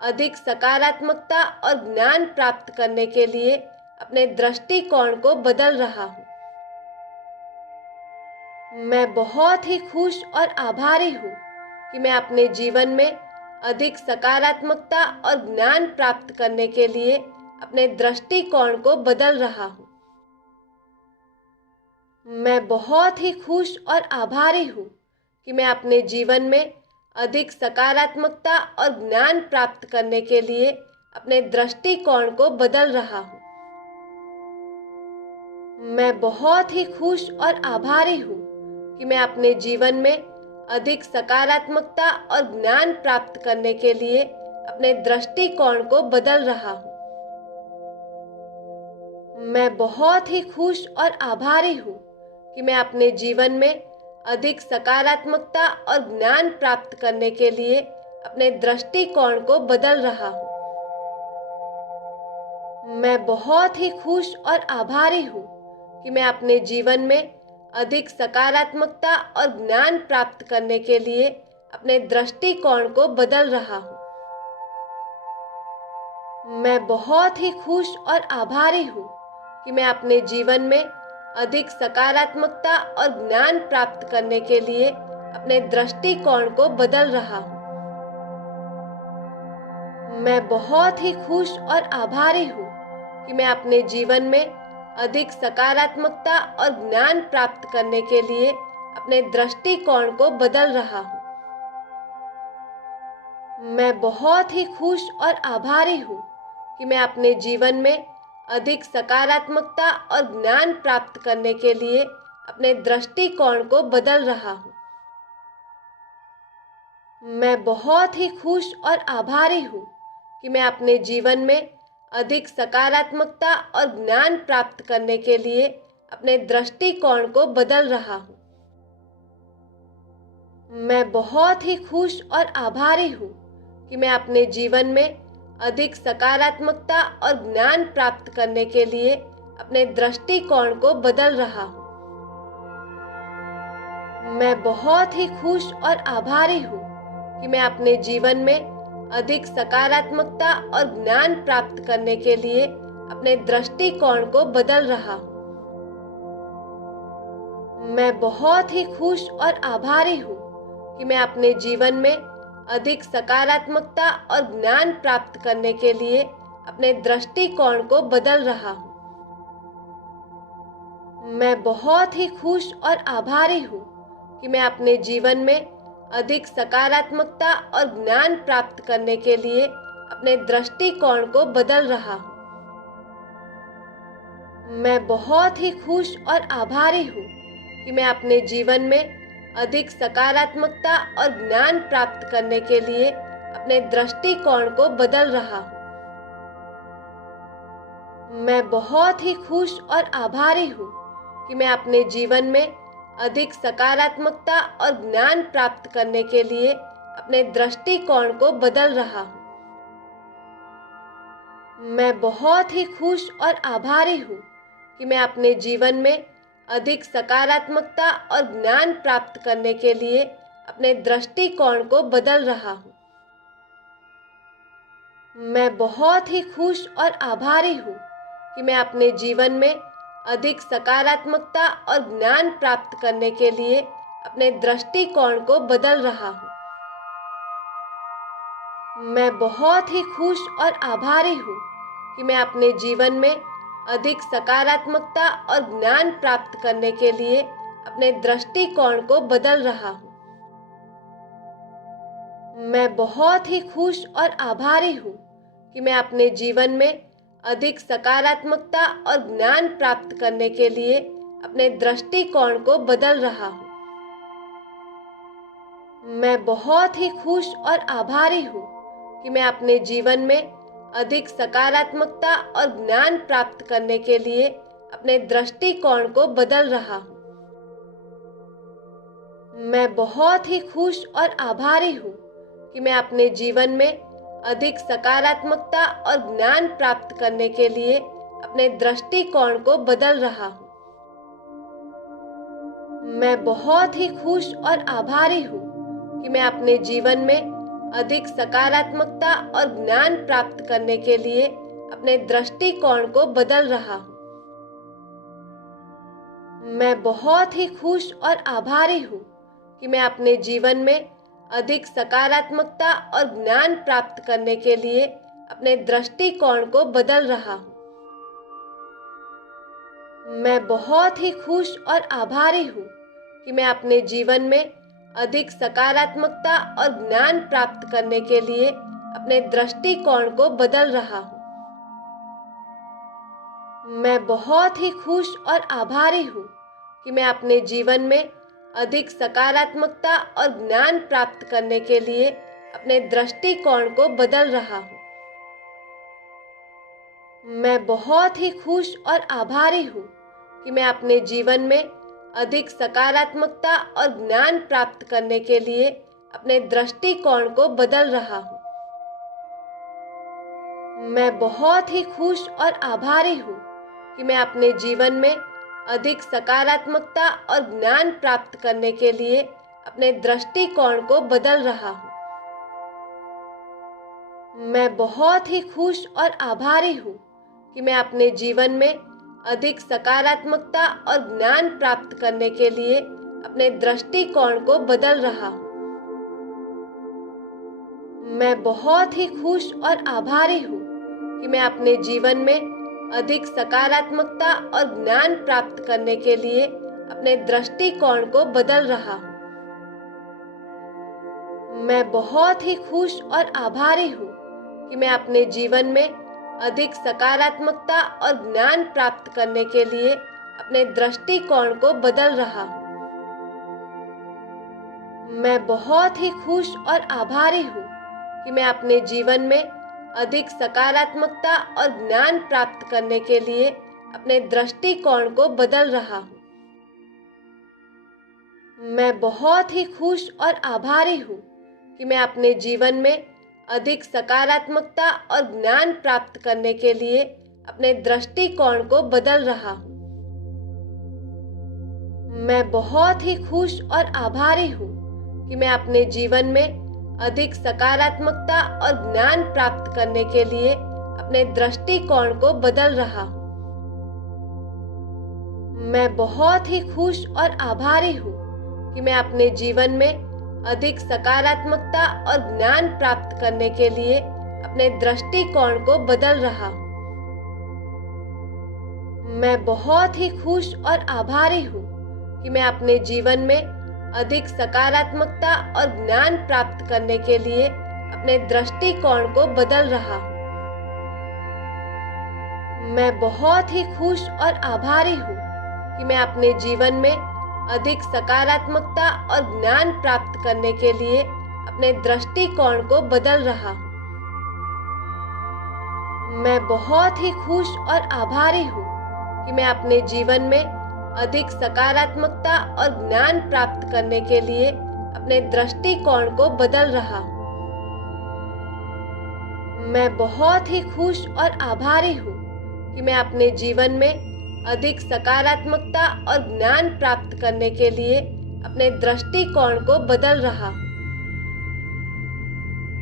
अधिक सकारात्मकता और ज्ञान प्राप्त करने के लिए अपने दृष्टिकोण को बदल रहा हूँ। मैं बहुत ही खुश और आभारी हूँ कि मैं अपने जीवन में अधिक सकारात्मकता और ज्ञान प्राप्त करने के लिए अपने दृष्टिकोण को बदल रहा हूँ। मैं बहुत ही खुश और आभारी हूँ कि मैं अपने जीवन में अधिक सकारात्मकता और ज्ञान प्राप्त करने के लिए अपने दृष्टिकोण को बदल रहा हूँ। मैं बहुत ही खुश और आभारी हूँ कि मैं अपने जीवन में अधिक सकारात्मकता और ज्ञान प्राप्त करने के लिए अपने दृष्टिकोण को बदल रहा हूँ। मैं बहुत ही खुश और आभारी हूँ कि मैं अपने जीवन में अधिक सकारात्मकता और ज्ञान प्राप्त करने के लिए अपने दृष्टिकोण को बदल रहा हूँ। मैं बहुत ही खुश और आभारी हूँ कि मैं अपने जीवन में अधिक सकारात्मकता और ज्ञान प्राप्त करने के लिए अपने दृष्टिकोण को बदल रहा हूँ। मैं बहुत ही खुश और आभारी हूँ कि मैं अपने जीवन में अधिक सकारात्मकता और ज्ञान प्राप्त करने के लिए अपने दृष्टिकोण को बदल रहा हूँ। मैं बहुत ही खुश और आभारी हूँ कि मैं अपने जीवन में अधिक सकारात्मकता और ज्ञान प्राप्त करने के लिए अपने दृष्टिकोण को बदल रहा हूँ। मैं बहुत ही खुश और आभारी हूँ कि मैं अपने जीवन में अधिक सकारात्मकता और ज्ञान प्राप्त करने के लिए अपने दृष्टिकोण को बदल रहा हूँ। मैं बहुत ही खुश और आभारी हूँ कि मैं अपने जीवन में अधिक सकारात्मकता और ज्ञान प्राप्त करने के लिए अपने दृष्टिकोण को बदल रहा हूँ। मैं बहुत ही खुश और आभारी हूँ कि मैं अपने जीवन में अधिक सकारात्मकता और ज्ञान प्राप्त करने के लिए अपने दृष्टिकोण को बदल रहा हूँ। मैं बहुत ही खुश और आभारी हूँ कि मैं अपने जीवन में अधिक सकारात्मकता और ज्ञान प्राप्त करने के लिए अपने दृष्टिकोण को बदल रहा हूँ। मैं बहुत ही खुश और आभारी हूँ कि मैं अपने जीवन में अधिक सकारात्मकता और ज्ञान प्राप्त करने के लिए अपने दृष्टिकोण को बदल रहा हूँ। मैं बहुत ही खुश और आभारी हूँ कि मैं अपने जीवन में अधिक सकारात्मकता और ज्ञान प्राप्त करने के लिए अपने दृष्टिकोण को बदल रहा हूँ। मैं बहुत ही खुश और आभारी हूँ कि मैं अपने जीवन में अधिक सकारात्मकता और ज्ञान प्राप्त करने के लिए अपने दृष्टिकोण को बदल रहा हूँ। मैं बहुत ही खुश और आभारी हूँ कि मैं अपने जीवन में अधिक सकारात्मकता और ज्ञान प्राप्त करने के लिए अपने दृष्टिकोण को बदल रहा हूँ। मैं बहुत ही खुश और आभारी हूँ कि मैं अपने जीवन में अधिक सकारात्मकता और ज्ञान प्राप्त करने के लिए अपने दृष्टिकोण को बदल रहा हूँ। मैं बहुत ही खुश और आभारी हूँ कि मैं अपने जीवन में अधिक सकारात्मकता और ज्ञान प्राप्त करने के लिए अपने दृष्टिकोण को बदल रहा हूँ। मैं बहुत ही खुश और आभारी हूँ कि मैं अपने जीवन में अधिक सकारात्मकता और ज्ञान प्राप्त करने के लिए अपने दृष्टिकोण को बदल रहा हूँ। मैं बहुत ही खुश और आभारी हूँ कि मैं अपने जीवन में अधिक सकारात्मकता और ज्ञान प्राप्त करने के लिए अपने दृष्टिकोण को बदल रहा हूँ। मैं बहुत ही खुश और आभारी हूँ कि मैं अपने जीवन में अधिक सकारात्मकता और ज्ञान प्राप्त करने के लिए अपने दृष्टिकोण को बदल रहा हूँ। मैं बहुत ही खुश और आभारी हूँ कि मैं अपने जीवन में अधिक सकारात्मकता और ज्ञान प्राप्त करने के लिए अपने दृष्टिकोण को बदल रहा हूँ। मैं बहुत ही खुश और आभारी हूँ कि मैं अपने जीवन में अधिक सकारात्मकता और ज्ञान प्राप्त करने के लिए अपने दृष्टिकोण को बदल रहा हूँ। मैं बहुत ही खुश और आभारी हूँ कि मैं अपने जीवन में अधिक सकारात्मकता और ज्ञान प्राप्त करने के लिए अपने दृष्टिकोण को बदल रहा हूँ। मैं बहुत ही खुश और आभारी हूँ कि मैं अपने जीवन में अधिक सकारात्मकता और ज्ञान प्राप्त करने के लिए अपने दृष्टिकोण को बदल रहा हूँ। मैं बहुत ही खुश और आभारी हूँ कि मैं अपने जीवन में अधिक सकारात्मकता और ज्ञान प्राप्त करने के लिए अपने दृष्टिकोण को बदल रहा हूँ। मैं बहुत ही खुश और आभारी हूँ कि मैं अपने जीवन में अधिक सकारात्मकता और ज्ञान प्राप्त करने के लिए अपने दृष्टिकोण को बदल रहा हूँ। मैं बहुत ही खुश और आभारी हूँ कि मैं अपने जीवन में अधिक सकारात्मकता और ज्ञान प्राप्त करने के लिए अपने दृष्टिकोण को बदल रहा हूँ। मैं बहुत ही खुश और आभारी हूँ कि मैं अपने जीवन में अधिक सकारात्मकता और ज्ञान प्राप्त करने के लिए अपने दृष्टिकोण को बदल रहा हूँ। मैं बहुत ही खुश और आभारी हूँ कि मैं अपने जीवन में अधिक सकारात्मकता और ज्ञान प्राप्त करने के लिए अपने दृष्टिकोण को बदल रहा हूँ। मैं बहुत ही खुश और आभारी हूँ कि मैं अपने जीवन में अधिक सकारात्मकता और ज्ञान प्राप्त करने के लिए अपने दृष्टिकोण को बदल रहा हूँ। मैं बहुत ही खुश और आभारी हूँ कि मैं अपने जीवन में अधिक सकारात्मकता और ज्ञान प्राप्त करने के लिए अपने दृष्टिकोण को बदल रहा हूँ। मैं बहुत ही खुश और आभारी हूँ कि मैं अपने जीवन में अधिक सकारात्मकता और ज्ञान प्राप्त करने के लिए अपने दृष्टिकोण को बदल रहा हूँ। मैं बहुत ही खुश और आभारी हूँ कि मैं अपने जीवन में अधिक सकारात्मकता और ज्ञान प्राप्त करने के लिए अपने दृष्टिकोण को बदल रहा हूँ। मैं बहुत ही खुश और आभारी हूँ कि मैं अपने जीवन में अधिक सकारात्मकता और ज्ञान प्राप्त करने के लिए अपने दृष्टिकोण को बदल रहा हूँ। मैं बहुत ही खुश और आभारी हूँ कि मैं अपने जीवन में अधिक सकारात्मकता और ज्ञान प्राप्त करने के लिए अपने दृष्टिकोण को बदल रहा हूँ। मैं बहुत ही खुश और आभारी हूँ कि मैं अपने जीवन में अधिक सकारात्मकता और ज्ञान प्राप्त करने के लिए अपने दृष्टिकोण को बदल रहा हूँ। मैं बहुत ही खुश और आभारी हूँ कि मैं अपने जीवन में अधिक सकारात्मकता और ज्ञान प्राप्त करने के लिए अपने दृष्टिकोण को बदल रहा हूँ। मैं बहुत ही खुश और आभारी हूँ कि मैं अपने जीवन में अधिक सकारात्मकता और ज्ञान प्राप्त करने के लिए अपने दृष्टिकोण को बदल रहा हूँ।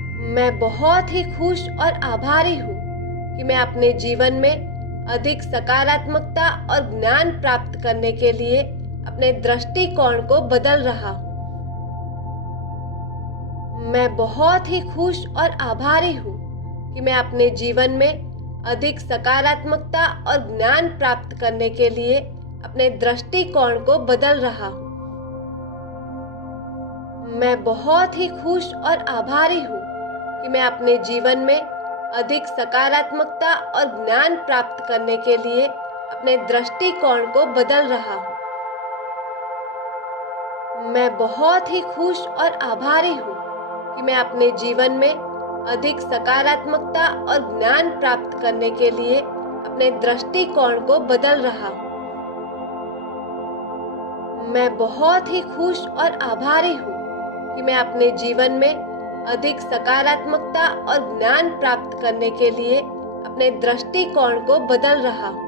मैं बहुत ही खुश और आभारी हूँ कि मैं अपने जीवन में अधिक सकारात्मकता और ज्ञान प्राप्त करने के लिए अपने दृष्टिकोण को बदल रहा हूँ। मैं बहुत ही खुश और आभारी हूँ कि मैं अपने जीवन में अधिक सकारात्मकता और ज्ञान प्राप्त करने के लिए अपने दृष्टिकोण को बदल रहा हूँ। मैं बहुत ही खुश और आभारी हूँ कि मैं अपने जीवन में अधिक सकारात्मकता और ज्ञान प्राप्त करने के लिए अपने दृष्टिकोण को बदल रहा हूँ। मैं बहुत ही खुश और आभारी हूँ कि मैं अपने जीवन में अधिक सकारात्मकता और ज्ञान प्राप्त करने के लिए अपने दृष्टिकोण को बदल रहा हूँ। मैं बहुत ही खुश और आभारी हूँ कि मैं अपने जीवन में अधिक सकारात्मकता और ज्ञान प्राप्त करने के लिए अपने दृष्टिकोण को बदल रहा हूँ।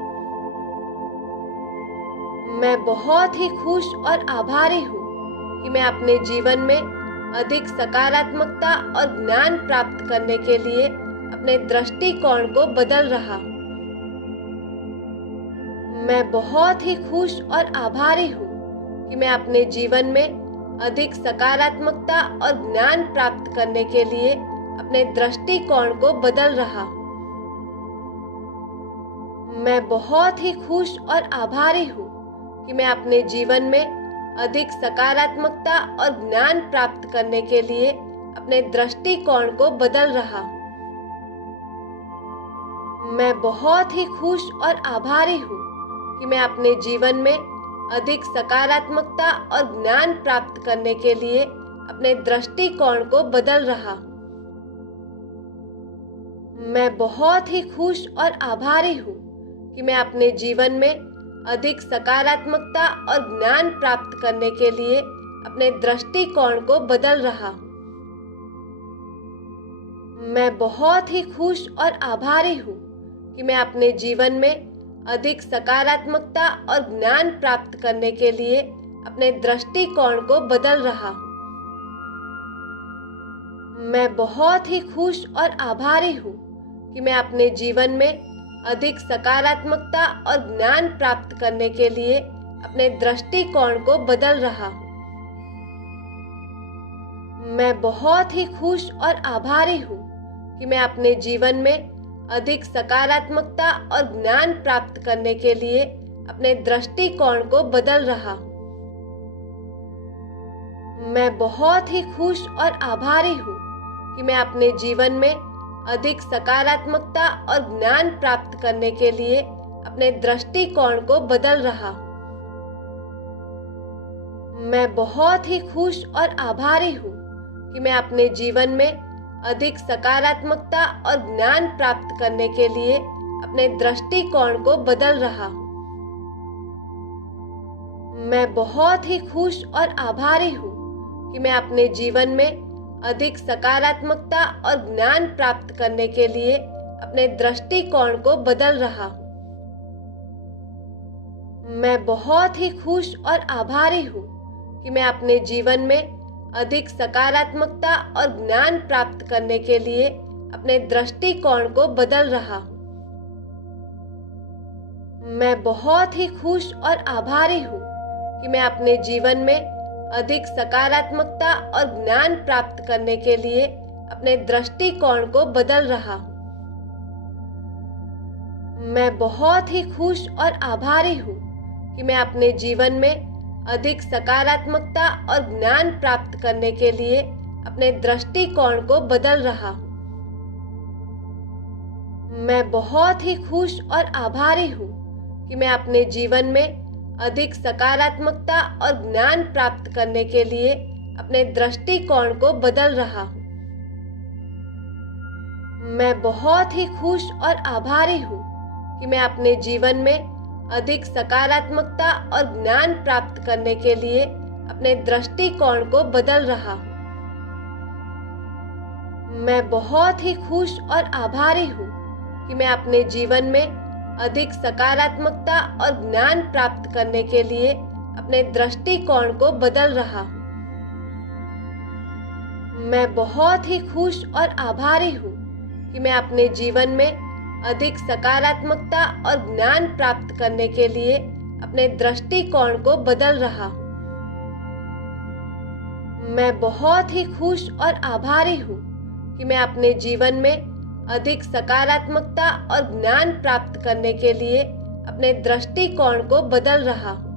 मैं बहुत ही खुश और आभारी हूँ कि मैं अपने जीवन में अधिक सकारात्मकता और ज्ञान प्राप्त करने के लिए अपने दृष्टिकोण को बदल रहा हूँ। मैं बहुत ही खुश और आभारी हूँ कि मैं अपने जीवन में अधिक सकारात्मकता और ज्ञान प्राप्त करने के लिए अपने दृष्टिकोण को बदल रहा हूँ। मैं बहुत ही खुश और आभारी हूँ कि मैं अपने जीवन में अधिक सकारात्मकता और ज्ञान प्राप्त करने के लिए अपने दृष्टिकोण को बदल रहा हूँ। मैं बहुत ही खुश और आभारी हूँ कि मैं अपने जीवन में अधिक सकारात्मकता और ज्ञान प्राप्त करने के लिए अपने दृष्टिकोण को बदल रहा हूँ। मैं बहुत ही खुश और आभारी हूँ कि मैं अपने जीवन में अधिक सकारात्मकता और ज्ञान प्राप्त करने के लिए अपने दृष्टिकोण को बदल रहा हूँ। मैं बहुत ही खुश और आभारी हूँ कि मैं अपने जीवन में अधिक सकारात्मकता और ज्ञान प्राप्त करने के लिए अपने दृष्टिकोण को बदल रहा हूँ। मैं बहुत ही खुश और आभारी हूँ कि मैं अपने जीवन में अधिक सकारात्मकता और ज्ञान प्राप्त करने के लिए अपने दृष्टिकोण को बदल रहा हूँ। मैं बहुत ही खुश और आभारी हूँ कि मैं अपने जीवन में अधिक सकारात्मकता और ज्ञान प्राप्त करने के लिए अपने दृष्टिकोण को बदल रहा हूँ। मैं बहुत ही खुश और आभारी हूँ कि मैं अपने जीवन में अधिक सकारात्मकता और ज्ञान प्राप्त करने के लिए अपने दृष्टिकोण को बदल रहा हूँ। मैं बहुत ही खुश और आभारी हूँ कि मैं अपने जीवन में अधिक सकारात्मकता और ज्ञान प्राप्त करने के लिए अपने दृष्टिकोण को बदल रहा हूँ। मैं बहुत ही खुश और आभारी हूँ कि मैं अपने जीवन में अधिक सकारात्मकता और ज्ञान प्राप्त करने के लिए अपने दृष्टिकोण को बदल रहा हूँ। मैं बहुत ही खुश और आभारी हूँ कि मैं अपने जीवन में अधिक सकारात्मकता और ज्ञान प्राप्त करने के लिए अपने दृष्टिकोण को बदल रहा हूँ। मैं बहुत ही खुश और आभारी हूँ कि मैं अपने जीवन में अधिक सकारात्मकता और ज्ञान प्राप्त करने के लिए अपने दृष्टिकोण को बदल रहा हूँ। मैं बहुत ही खुश और आभारी हूँ कि मैं अपने जीवन में अधिक सकारात्मकता और ज्ञान प्राप्त करने के लिए अपने दृष्टिकोण को बदल रहा हूँ। मैं बहुत ही खुश और आभारी हूँ कि मैं अपने जीवन में अधिक सकारात्मकता और ज्ञान प्राप्त करने के लिए अपने दृष्टिकोण को बदल रहा हूँ। मैं बहुत ही खुश और आभारी हूँ कि मैं अपने जीवन में अधिक सकारात्मकता और ज्ञान प्राप्त करने के लिए अपने दृष्टिकोण को बदल रहा हूँ। मैं बहुत ही खुश और आभारी हूँ कि मैं अपने जीवन में अधिक सकारात्मकता और ज्ञान प्राप्त करने के लिए अपने दृष्टिकोण को बदल रहा हूँ। मैं बहुत ही खुश और आभारी हूँ कि मैं अपने जीवन में अधिक सकारात्मकता और ज्ञान प्राप्त करने के लिए अपने दृष्टिकोण को बदल रहा हूँ। मैं बहुत ही खुश और आभारी हूँ कि मैं अपने जीवन में अधिक सकारात्मकता और ज्ञान प्राप्त करने के लिए अपने दृष्टिकोण को बदल रहा हूँ।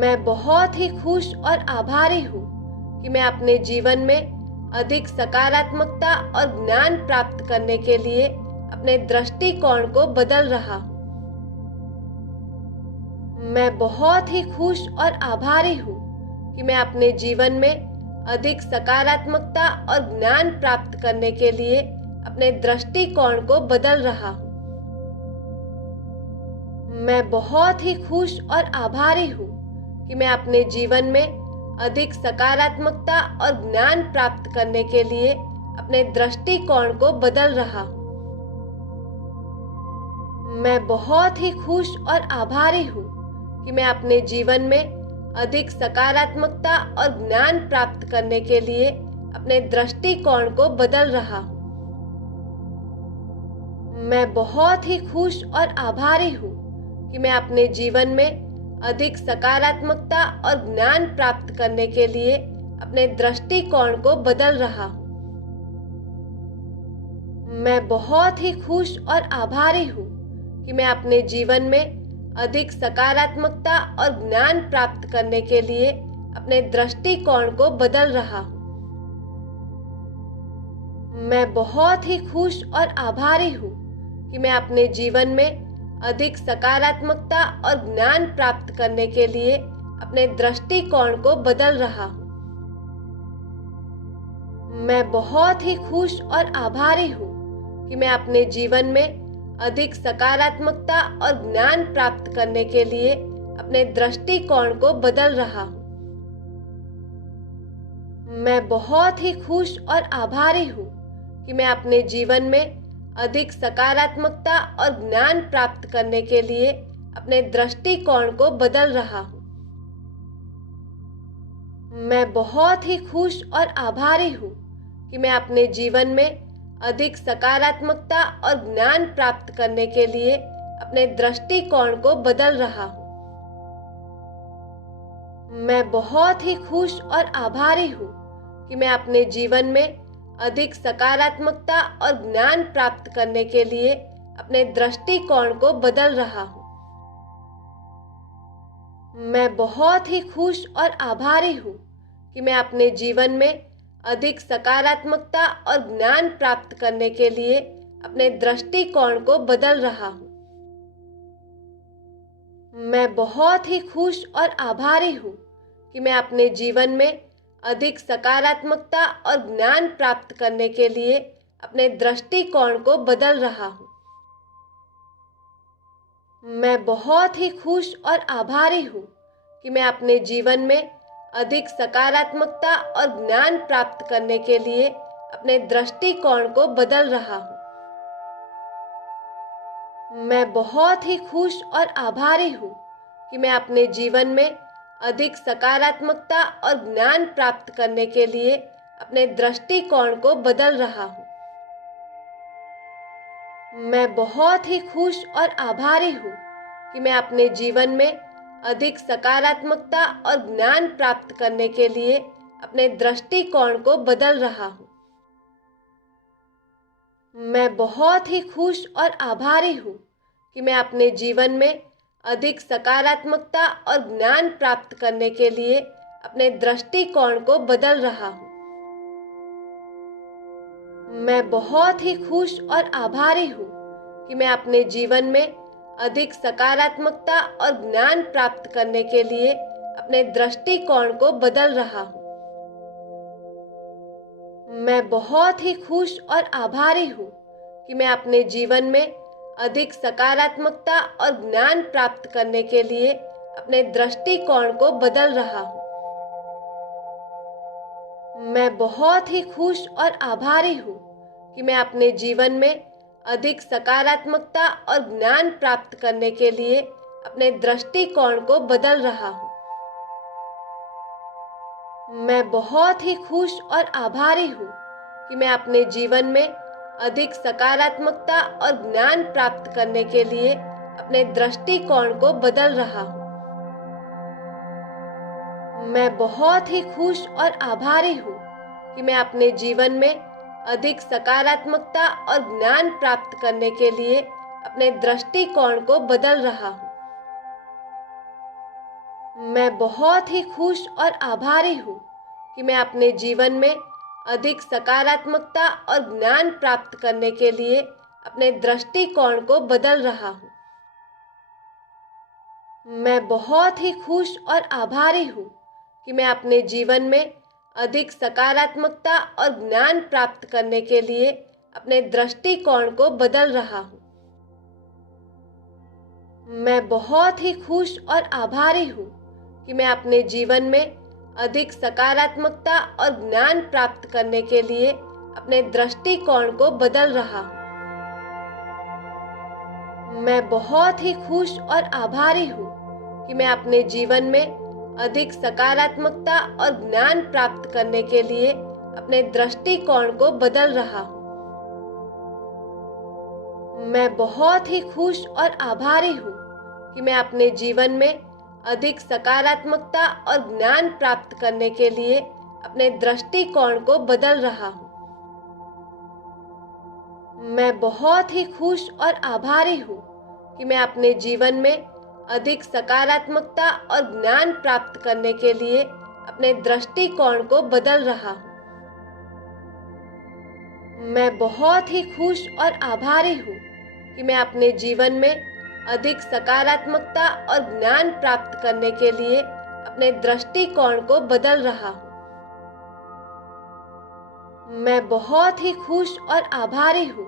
मैं बहुत ही खुश और आभारी हूँ कि मैं अपने जीवन में अधिक सकारात्मकता और ज्ञान प्राप्त करने के लिए अपने दृष्टिकोण को बदल रहा हूँ। मैं बहुत ही खुश और आभारी हूँ कि मैं अपने जीवन में अधिक सकारात्मकता और ज्ञान प्राप्त करने के लिए अपने दृष्टिकोण को बदल रहा हूँ। मैं बहुत ही खुश और आभारी हूँ कि मैं अपने जीवन में अधिक सकारात्मकता और ज्ञान प्राप्त करने के लिए अपने दृष्टिकोण को बदल रहा हूँ। मैं बहुत ही खुश और आभारी हूँ कि मैं अपने जीवन में अधिक सकारात्मकता और ज्ञान प्राप्त करने के लिए अपने दृष्टिकोण को बदल रहा हूँ। मैं बहुत ही खुश और आभारी हूँ कि मैं अपने जीवन में अधिक सकारात्मकता और ज्ञान प्राप्त करने के लिए अपने दृष्टिकोण को बदल रहा हूँ। मैं बहुत ही खुश और आभारी हूँ कि मैं अपने जीवन में अधिक सकारात्मकता और ज्ञान प्राप्त करने के लिए अपने दृष्टिकोण को बदल रहा हूँ। मैं बहुत ही खुश और आभारी हूँ कि मैं अपने जीवन में अधिक सकारात्मकता और ज्ञान प्राप्त करने के लिए अपने दृष्टिकोण को बदल रहा हूँ। मैं बहुत ही खुश और आभारी हूँ कि मैं अपने जीवन में अधिक सकारात्मकता और ज्ञान प्राप्त करने के लिए अपने दृष्टिकोण को बदल रहा हूँ। मैं बहुत ही खुश और आभारी हूँ कि मैं अपने जीवन में अधिक सकारात्मकता और ज्ञान प्राप्त करने के लिए अपने दृष्टिकोण को बदल रहा हूँ। मैं बहुत ही खुश और आभारी हूँ कि मैं अपने जीवन में अधिक सकारात्मकता और ज्ञान प्राप्त करने के लिए अपने दृष्टिकोण को बदल रहा हूँ। मैं बहुत ही खुश और आभारी हूँ कि मैं अपने जीवन में अधिक सकारात्मकता और ज्ञान प्राप्त करने के लिए अपने दृष्टिकोण को बदल रहा हूँ। मैं बहुत ही खुश और आभारी हूँ कि मैं अपने जीवन में अधिक सकारात्मकता और ज्ञान प्राप्त करने के लिए अपने दृष्टिकोण को बदल रहा हूँ। मैं बहुत ही खुश और आभारी हूँ कि मैं अपने जीवन में अधिक सकारात्मकता और ज्ञान प्राप्त करने के लिए अपने दृष्टिकोण को बदल रहा हूँ। मैं बहुत ही खुश और आभारी हूँ कि मैं अपने जीवन में अधिक सकारात्मकता और ज्ञान प्राप्त करने के लिए अपने दृष्टिकोण को बदल रहा हूँ। मैं बहुत ही खुश और आभारी हूँ कि मैं अपने जीवन में अधिक सकारात्मकता और ज्ञान प्राप्त करने के लिए अपने दृष्टिकोण को बदल रहा हूँ। मैं बहुत ही खुश और आभारी हूँ कि मैं अपने जीवन में अधिक सकारात्मकता और ज्ञान प्राप्त करने के लिए अपने दृष्टिकोण को बदल रहा हूँ। मैं बहुत ही खुश और आभारी हूँ कि मैं अपने जीवन में अधिक सकारात्मकता और ज्ञान प्राप्त करने के लिए अपने दृष्टिकोण को बदल रहा हूँ। मैं बहुत ही खुश और आभारी हूँ कि मैं अपने जीवन में अधिक सकारात्मकता और ज्ञान प्राप्त करने के लिए अपने दृष्टिकोण को बदल रहा हूँ। मैं बहुत ही खुश और आभारी हूँ कि मैं अपने जीवन में अधिक सकारात्मकता और ज्ञान प्राप्त करने के लिए अपने दृष्टिकोण को बदल रहा हूँ। मैं बहुत ही खुश और आभारी हूँ कि मैं अपने जीवन में अधिक सकारात्मकता और ज्ञान प्राप्त करने के लिए अपने दृष्टिकोण को बदल रहा हूँ। मैं बहुत ही खुश और आभारी हूँ कि मैं अपने जीवन में अधिक सकारात्मकता और ज्ञान प्राप्त करने के लिए अपने दृष्टिकोण को बदल रहा हूँ। मैं बहुत ही खुश और आभारी हूँ कि मैं अपने जीवन में अधिक सकारात्मकता और ज्ञान प्राप्त करने के लिए अपने दृष्टिकोण को बदल रहा हूँ। मैं बहुत ही खुश और आभारी हूँ कि मैं अपने जीवन में अधिक सकारात्मकता और ज्ञान प्राप्त करने के लिए अपने दृष्टिकोण को बदल रहा हूँ। मैं बहुत ही खुश और आभारी हूँ कि मैं अपने जीवन में अधिक सकारात्मकता और ज्ञान प्राप्त करने के लिए अपने दृष्टिकोण को बदल रहा हूँ। मैं बहुत ही खुश और आभारी हूँ कि मैं अपने जीवन में अधिक सकारात्मकता और ज्ञान प्राप्त करने के लिए अपने दृष्टिकोण को बदल रहा हूँ। मैं बहुत ही खुश और आभारी हूँ कि मैं अपने जीवन में अधिक सकारात्मकता और ज्ञान प्राप्त करने के लिए अपने दृष्टिकोण को बदल रहा हूँ। मैं बहुत ही खुश और आभारी हूँ कि मैं अपने जीवन में अधिक सकारात्मकता और ज्ञान प्राप्त करने के लिए अपने दृष्टिकोण को बदल रहा हूँ। मैं बहुत ही खुश और आभारी हूँ कि मैं अपने जीवन में अधिक सकारात्मकता और ज्ञान प्राप्त करने के लिए अपने दृष्टिकोण को बदल रहा हूँ। मैं बहुत ही खुश और आभारी हूँ कि मैं अपने जीवन में अधिक सकारात्मकता और ज्ञान प्राप्त करने के लिए अपने दृष्टिकोण को बदल रहा हूँ। मैं बहुत ही खुश और आभारी हूँ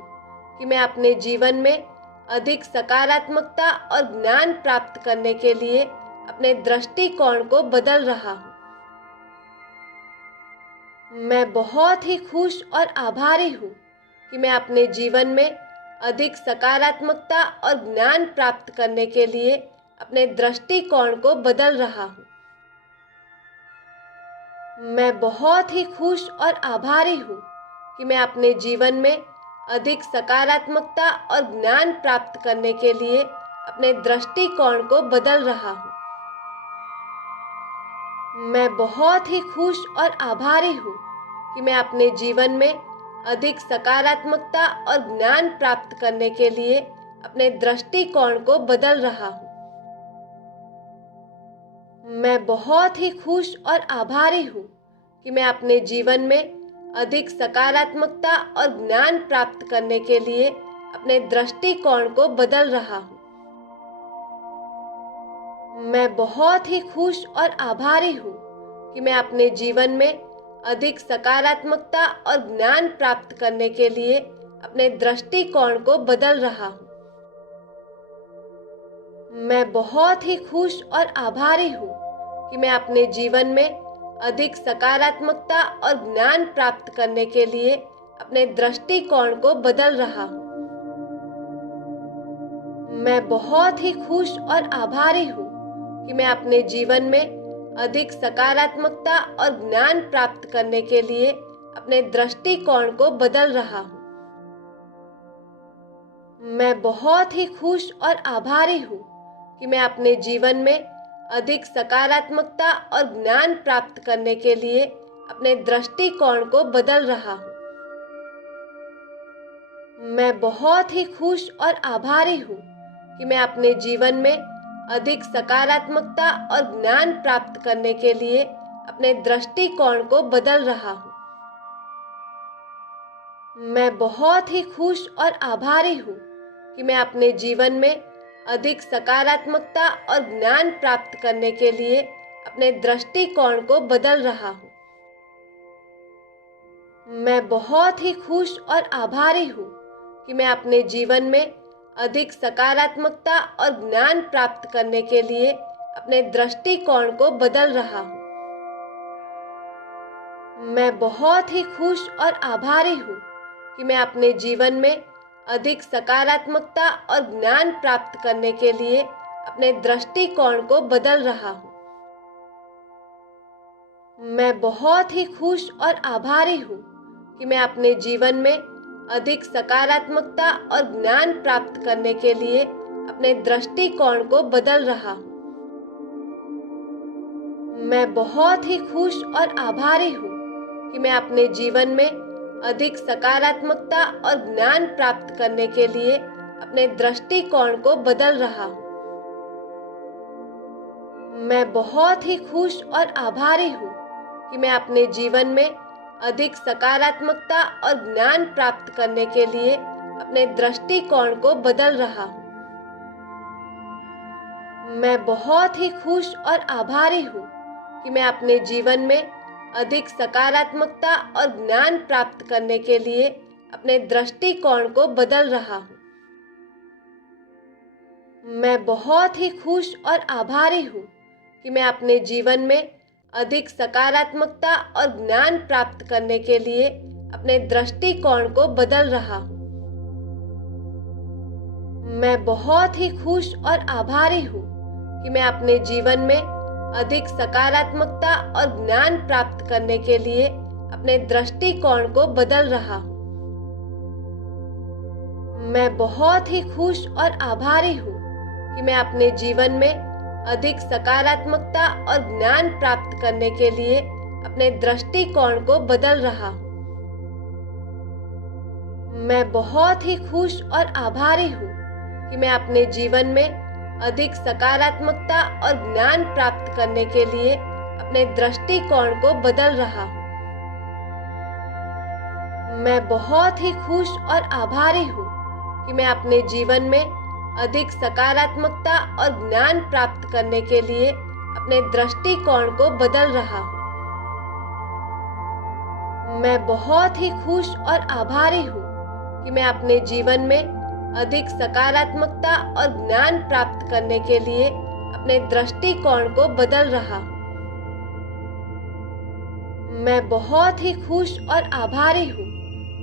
कि मैं अपने जीवन में अधिक सकारात्मकता और ज्ञान प्राप्त करने के लिए अपने दृष्टिकोण को बदल रहा हूँ। मैं बहुत ही खुश और आभारी हूँ कि मैं अपने जीवन में अधिक सकारात्मकता और ज्ञान प्राप्त करने के लिए अपने दृष्टिकोण को बदल रहा हूँ। मैं बहुत ही खुश और आभारी हूँ कि मैं अपने जीवन में अधिक सकारात्मकता और ज्ञान प्राप्त करने के लिए अपने दृष्टिकोण को बदल रहा हूँ। मैं बहुत ही खुश और आभारी हूँ कि मैं अपने जीवन में अधिक सकारात्मकता और ज्ञान प्राप्त करने के लिए अपने दृष्टिकोण को बदल रहा हूँ। मैं बहुत ही खुश और आभारी हूँ कि मैं अपने जीवन में अधिक सकारात्मकता और ज्ञान प्राप्त करने के लिए अपने दृष्टिकोण को बदल रहा हूँ। मैं बहुत ही खुश और आभारी हूँ कि मैं अपने जीवन में अधिक सकारात्मकता और ज्ञान प्राप्त करने के लिए अपने दृष्टिकोण को बदल रहा हूँ। मैं बहुत ही खुश और आभारी हूँ कि मैं अपने जीवन में अधिक सकारात्मकता और ज्ञान प्राप्त करने के लिए अपने दृष्टिकोण को बदल रहा हूँ। मैं बहुत ही खुश और आभारी हूँ कि मैं अपने जीवन में अधिक सकारात्मकता और ज्ञान प्राप्त करने के लिए अपने दृष्टिकोण को बदल रहा हूँ। मैं बहुत ही खुश और आभारी हूँ कि मैं अपने जीवन में अधिक सकारात्मकता और ज्ञान प्राप्त करने के लिए अपने दृष्टिकोण को बदल रहा हूँ। मैं बहुत ही खुश और आभारी हूँ कि मैं अपने जीवन में अधिक सकारात्मकता और ज्ञान प्राप्त करने के लिए अपने दृष्टिकोण को बदल रहा हूँ। मैं बहुत ही खुश और आभारी हूँ कि मैं अपने जीवन में अधिक सकारात्मकता और ज्ञान प्राप्त करने के लिए अपने दृष्टिकोण को बदल रहा हूँ। मैं बहुत ही खुश और आभारी हूँ कि मैं अपने जीवन में अधिक सकारात्मकता और ज्ञान प्राप्त करने के लिए अपने दृष्टिकोण को बदल रहा हूँ। मैं बहुत ही खुश और आभारी हूँ कि मैं अपने जीवन में अधिक सकारात्मकता और ज्ञान प्राप्त करने के लिए अपने दृष्टिकोण को बदल रहा हूँ। मैं बहुत ही खुश और आभारी हूँ कि मैं अपने जीवन में अधिक सकारात्मकता और ज्ञान प्राप्त करने के लिए अपने दृष्टिकोण को बदल रहा हूँ। मैं बहुत ही खुश और आभारी हूँ कि मैं अपने जीवन में अधिक सकारात्मकता और ज्ञान प्राप्त करने के लिए अपने दृष्टिकोण को बदल रहा हूँ। मैं बहुत ही खुश और आभारी हूँ कि मैं अपने जीवन में अधिक सकारात्मकता और ज्ञान प्राप्त करने के लिए अपने दृष्टिकोण को बदल रहा हूँ। मैं बहुत ही खुश और आभारी हूँ कि मैं अपने जीवन में अधिक सकारात्मकता और ज्ञान प्राप्त करने के लिए अपने दृष्टिकोण को बदल रहा हूँ। मैं बहुत ही खुश और आभारी हूँ कि मैं अपने जीवन में अधिक सकारात्मकता और ज्ञान प्राप्त करने के लिए अपने दृष्टिकोण को बदल रहा हूँ। मैं बहुत ही खुश और आभारी हूँ कि मैं अपने जीवन में अधिक सकारात्मकता और ज्ञान प्राप्त करने के लिए अपने दृष्टिकोण को बदल रहा हूँ। मैं बहुत ही खुश और आभारी हूँ कि मैं अपने जीवन में अधिक सकारात्मकता और ज्ञान प्राप्त करने के लिए अपने दृष्टिकोण को बदल रहा हूँ। मैं बहुत ही खुश और आभारी हूँ कि मैं अपने जीवन में अधिक सकारात्मकता और ज्ञान प्राप्त करने के लिए अपने दृष्टिकोण को बदल रहा हूँ। मैं बहुत ही खुश और आभारी हूँ कि मैं अपने जीवन में अधिक सकारात्मकता और ज्ञान प्राप्त करने के लिए अपने दृष्टिकोण को बदल रहा हूँ। मैं बहुत ही खुश और आभारी हूँ कि मैं अपने जीवन में अधिक सकारात्मकता और ज्ञान प्राप्त करने के लिए अपने दृष्टिकोण को बदल रहा हूँ। मैं बहुत ही खुश और आभारी हूँ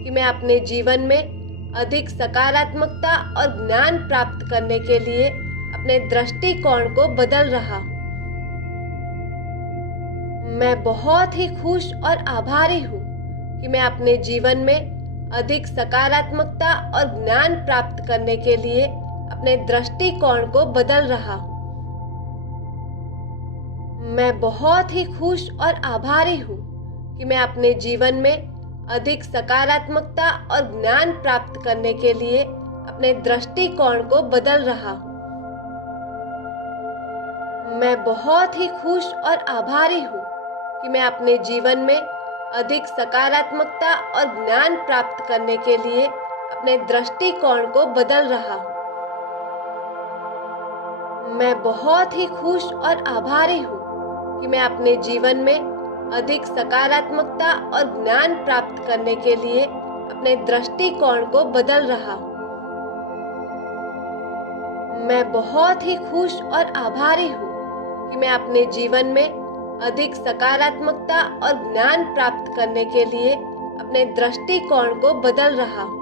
कि मैं अपने जीवन में अधिक सकारात्मकता और ज्ञान प्राप्त करने के लिए अपने दृष्टिकोण को बदल रहा हूँ। मैं बहुत ही खुश और आभारी हूँ कि मैं अपने जीवन में अधिक सकारात्मकता और ज्ञान प्राप्त करने के लिए अपने दृष्टिकोण को बदल रहा हूँ। मैं बहुत ही खुश और आभारी हूँ कि मैं अपने जीवन में अधिक सकारात्मकता और ज्ञान प्राप्त करने के लिए अपने दृष्टिकोण को बदल रहा हूँ। मैं बहुत ही खुश और आभारी हूँ कि मैं अपने जीवन में अधिक सकारात्मकता और ज्ञान प्राप्त करने के लिए अपने दृष्टिकोण को बदल रहा हूँ। मैं बहुत ही खुश और आभारी हूँ कि मैं अपने जीवन में अधिक सकारात्मकता और ज्ञान प्राप्त करने के लिए अपने दृष्टिकोण को बदल रहा हूँ। मैं बहुत ही खुश और आभारी हूँ कि मैं अपने जीवन में अधिक सकारात्मकता और ज्ञान प्राप्त करने के लिए अपने दृष्टिकोण को बदल रहा हूँ।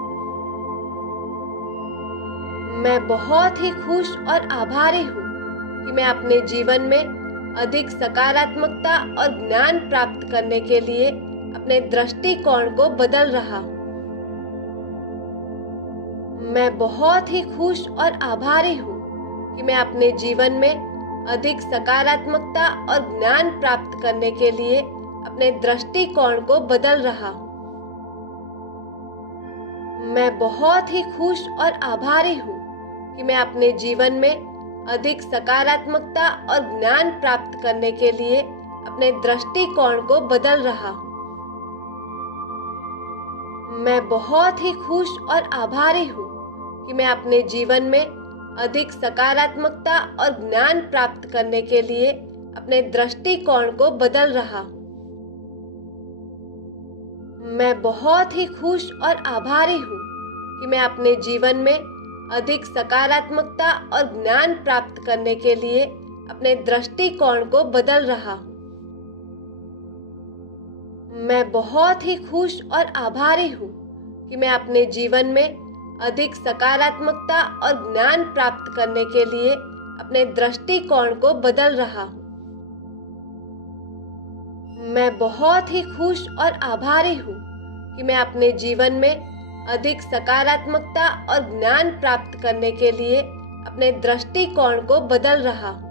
मैं बहुत ही खुश और आभारी हूँ कि मैं अपने जीवन में अधिक सकारात्मकता और ज्ञान प्राप्त करने के लिए अपने दृष्टिकोण को बदल रहा हूँ। मैं बहुत ही खुश और आभारी हूँ कि मैं अपने जीवन में अधिक सकारात्मकता और ज्ञान प्राप्त करने के लिए अपने दृष्टिकोण को बदल रहा हूँ। मैं बहुत ही खुश और आभारी हूँ कि मैं अपने जीवन में अधिक सकारात्मकता और ज्ञान प्राप्त करने के लिए अपने दृष्टिकोण को बदल रहा हूँ। मैं बहुत ही खुश और आभारी हूँ कि मैं अपने जीवन में अधिक सकारात्मकता और ज्ञान प्राप्त करने के लिए अपने दृष्टिकोण को बदल रहा हूँ। मैं बहुत ही खुश और आभारी हूँ कि मैं अपने जीवन में अधिक सकारात्मकता और ज्ञान प्राप्त करने के लिए अपने दृष्टिकोण को बदल रहा हूँ। मैं बहुत ही खुश और आभारी हूँ कि मैं अपने जीवन में अधिक सकारात्मकता और ज्ञान प्राप्त करने के लिए अपने दृष्टिकोण को बदल रहा हूँ। मैं बहुत ही खुश और आभारी हूँ कि मैं अपने जीवन में अधिक सकारात्मकता और ज्ञान प्राप्त करने के लिए अपने दृष्टिकोण को बदल रहा हूँ।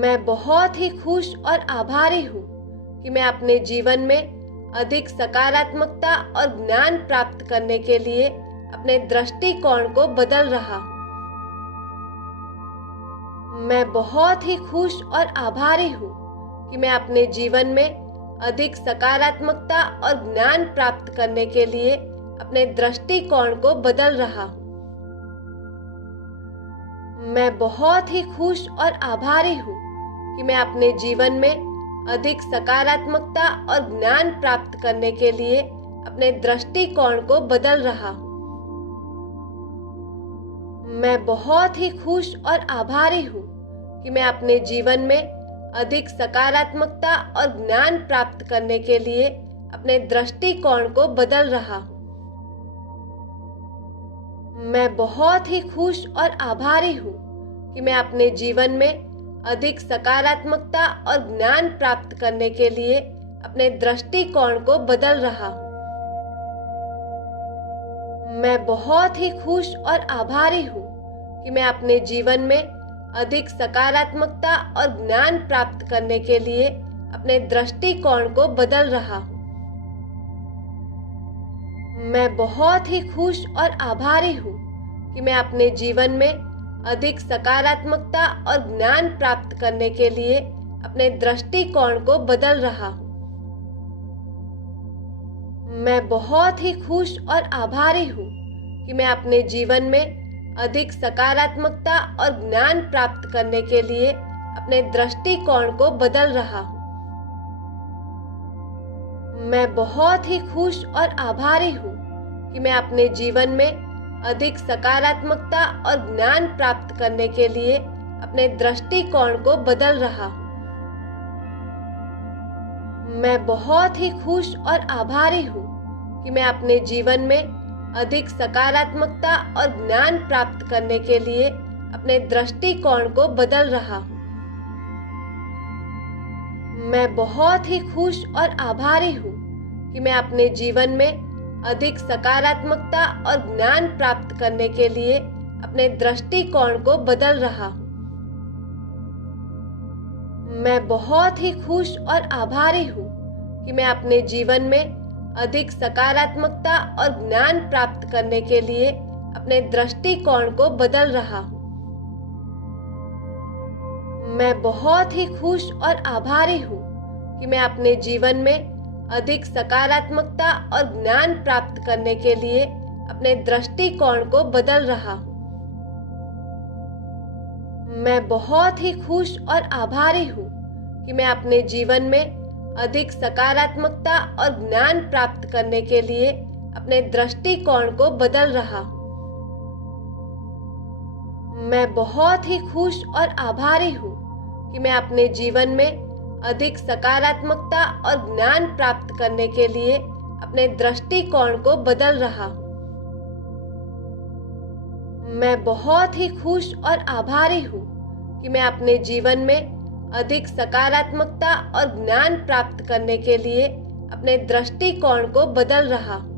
मैं बहुत ही खुश और आभारी हूँ कि मैं अपने जीवन में अधिक सकारात्मकता और ज्ञान प्राप्त करने के लिए अपने दृष्टिकोण को बदल रहा हूँ। मैं बहुत ही खुश और आभारी हूँ कि मैं अपने जीवन में अधिक सकारात्मकता और ज्ञान प्राप्त करने के लिए अपने दृष्टिकोण को बदल रहा हूँ। मैं बहुत ही खुश और आभारी हूँ कि मैं अपने जीवन में अधिक सकारात्मकता और ज्ञान प्राप्त करने के लिए अपने दृष्टिकोण को बदल रहा हूँ। मैं बहुत ही खुश और आभारी हूँ कि मैं अपने जीवन में अधिक सकारात्मकता और ज्ञान प्राप्त करने के लिए अपने दृष्टिकोण को बदल रहा हूँ। मैं बहुत ही खुश और आभारी हूँ कि मैं अपने जीवन में अधिक सकारात्मकता और ज्ञान प्राप्त करने के लिए अपने दृष्टिकोण को बदल रहा हूँ। मैं बहुत ही खुश और आभारी हूँ कि मैं अपने जीवन में अधिक सकारात्मकता और ज्ञान प्राप्त करने के लिए अपने दृष्टिकोण को बदल रहा हूँ। मैं बहुत ही खुश और आभारी हूँ कि मैं अपने जीवन में अधिक सकारात्मकता और ज्ञान प्राप्त करने के लिए अपने दृष्टिकोण को बदल रहा हूँ। मैं बहुत ही खुश और आभारी हूँ कि मैं अपने जीवन में अधिक सकारात्मकता और ज्ञान प्राप्त करने के लिए अपने दृष्टिकोण को बदल रहा हूँ। मैं बहुत ही खुश और आभारी हूँ कि मैं अपने जीवन में अधिक सकारात्मकता और ज्ञान प्राप्त करने के लिए अपने दृष्टिकोण को बदल रहा हूँ। मैं बहुत ही खुश और आभारी हूँ कि मैं अपने जीवन में अधिक सकारात्मकता और ज्ञान प्राप्त करने के लिए अपने दृष्टिकोण को बदल रहा हूँ। मैं बहुत ही खुश और आभारी हूँ कि मैं अपने जीवन में अधिक सकारात्मकता और ज्ञान प्राप्त करने के लिए अपने दृष्टिकोण को बदल रहा हूँ। मैं बहुत ही खुश और आभारी हूँ कि मैं अपने जीवन में अधिक सकारात्मकता और ज्ञान प्राप्त करने के लिए अपने दृष्टिकोण को बदल रहा हूँ। मैं बहुत ही खुश और आभारी हूँ कि मैं अपने जीवन में अधिक सकारात्मकता और ज्ञान प्राप्त करने के लिए अपने दृष्टिकोण को बदल रहा हूँ। मैं बहुत ही खुश और आभारी हूँ कि मैं अपने जीवन में अधिक सकारात्मकता और ज्ञान प्राप्त करने के लिए अपने दृष्टिकोण को बदल रहा हूँ। मैं बहुत ही खुश और आभारी हूँ कि मैं अपने जीवन में अधिक सकारात्मकता और ज्ञान प्राप्त करने के लिए अपने दृष्टिकोण को बदल रहा हूँ। मैं बहुत ही खुश और आभारी हूँ कि मैं अपने जीवन में अधिक सकारात्मकता और ज्ञान प्राप्त करने के लिए अपने दृष्टिकोण को बदल रहा हूँ।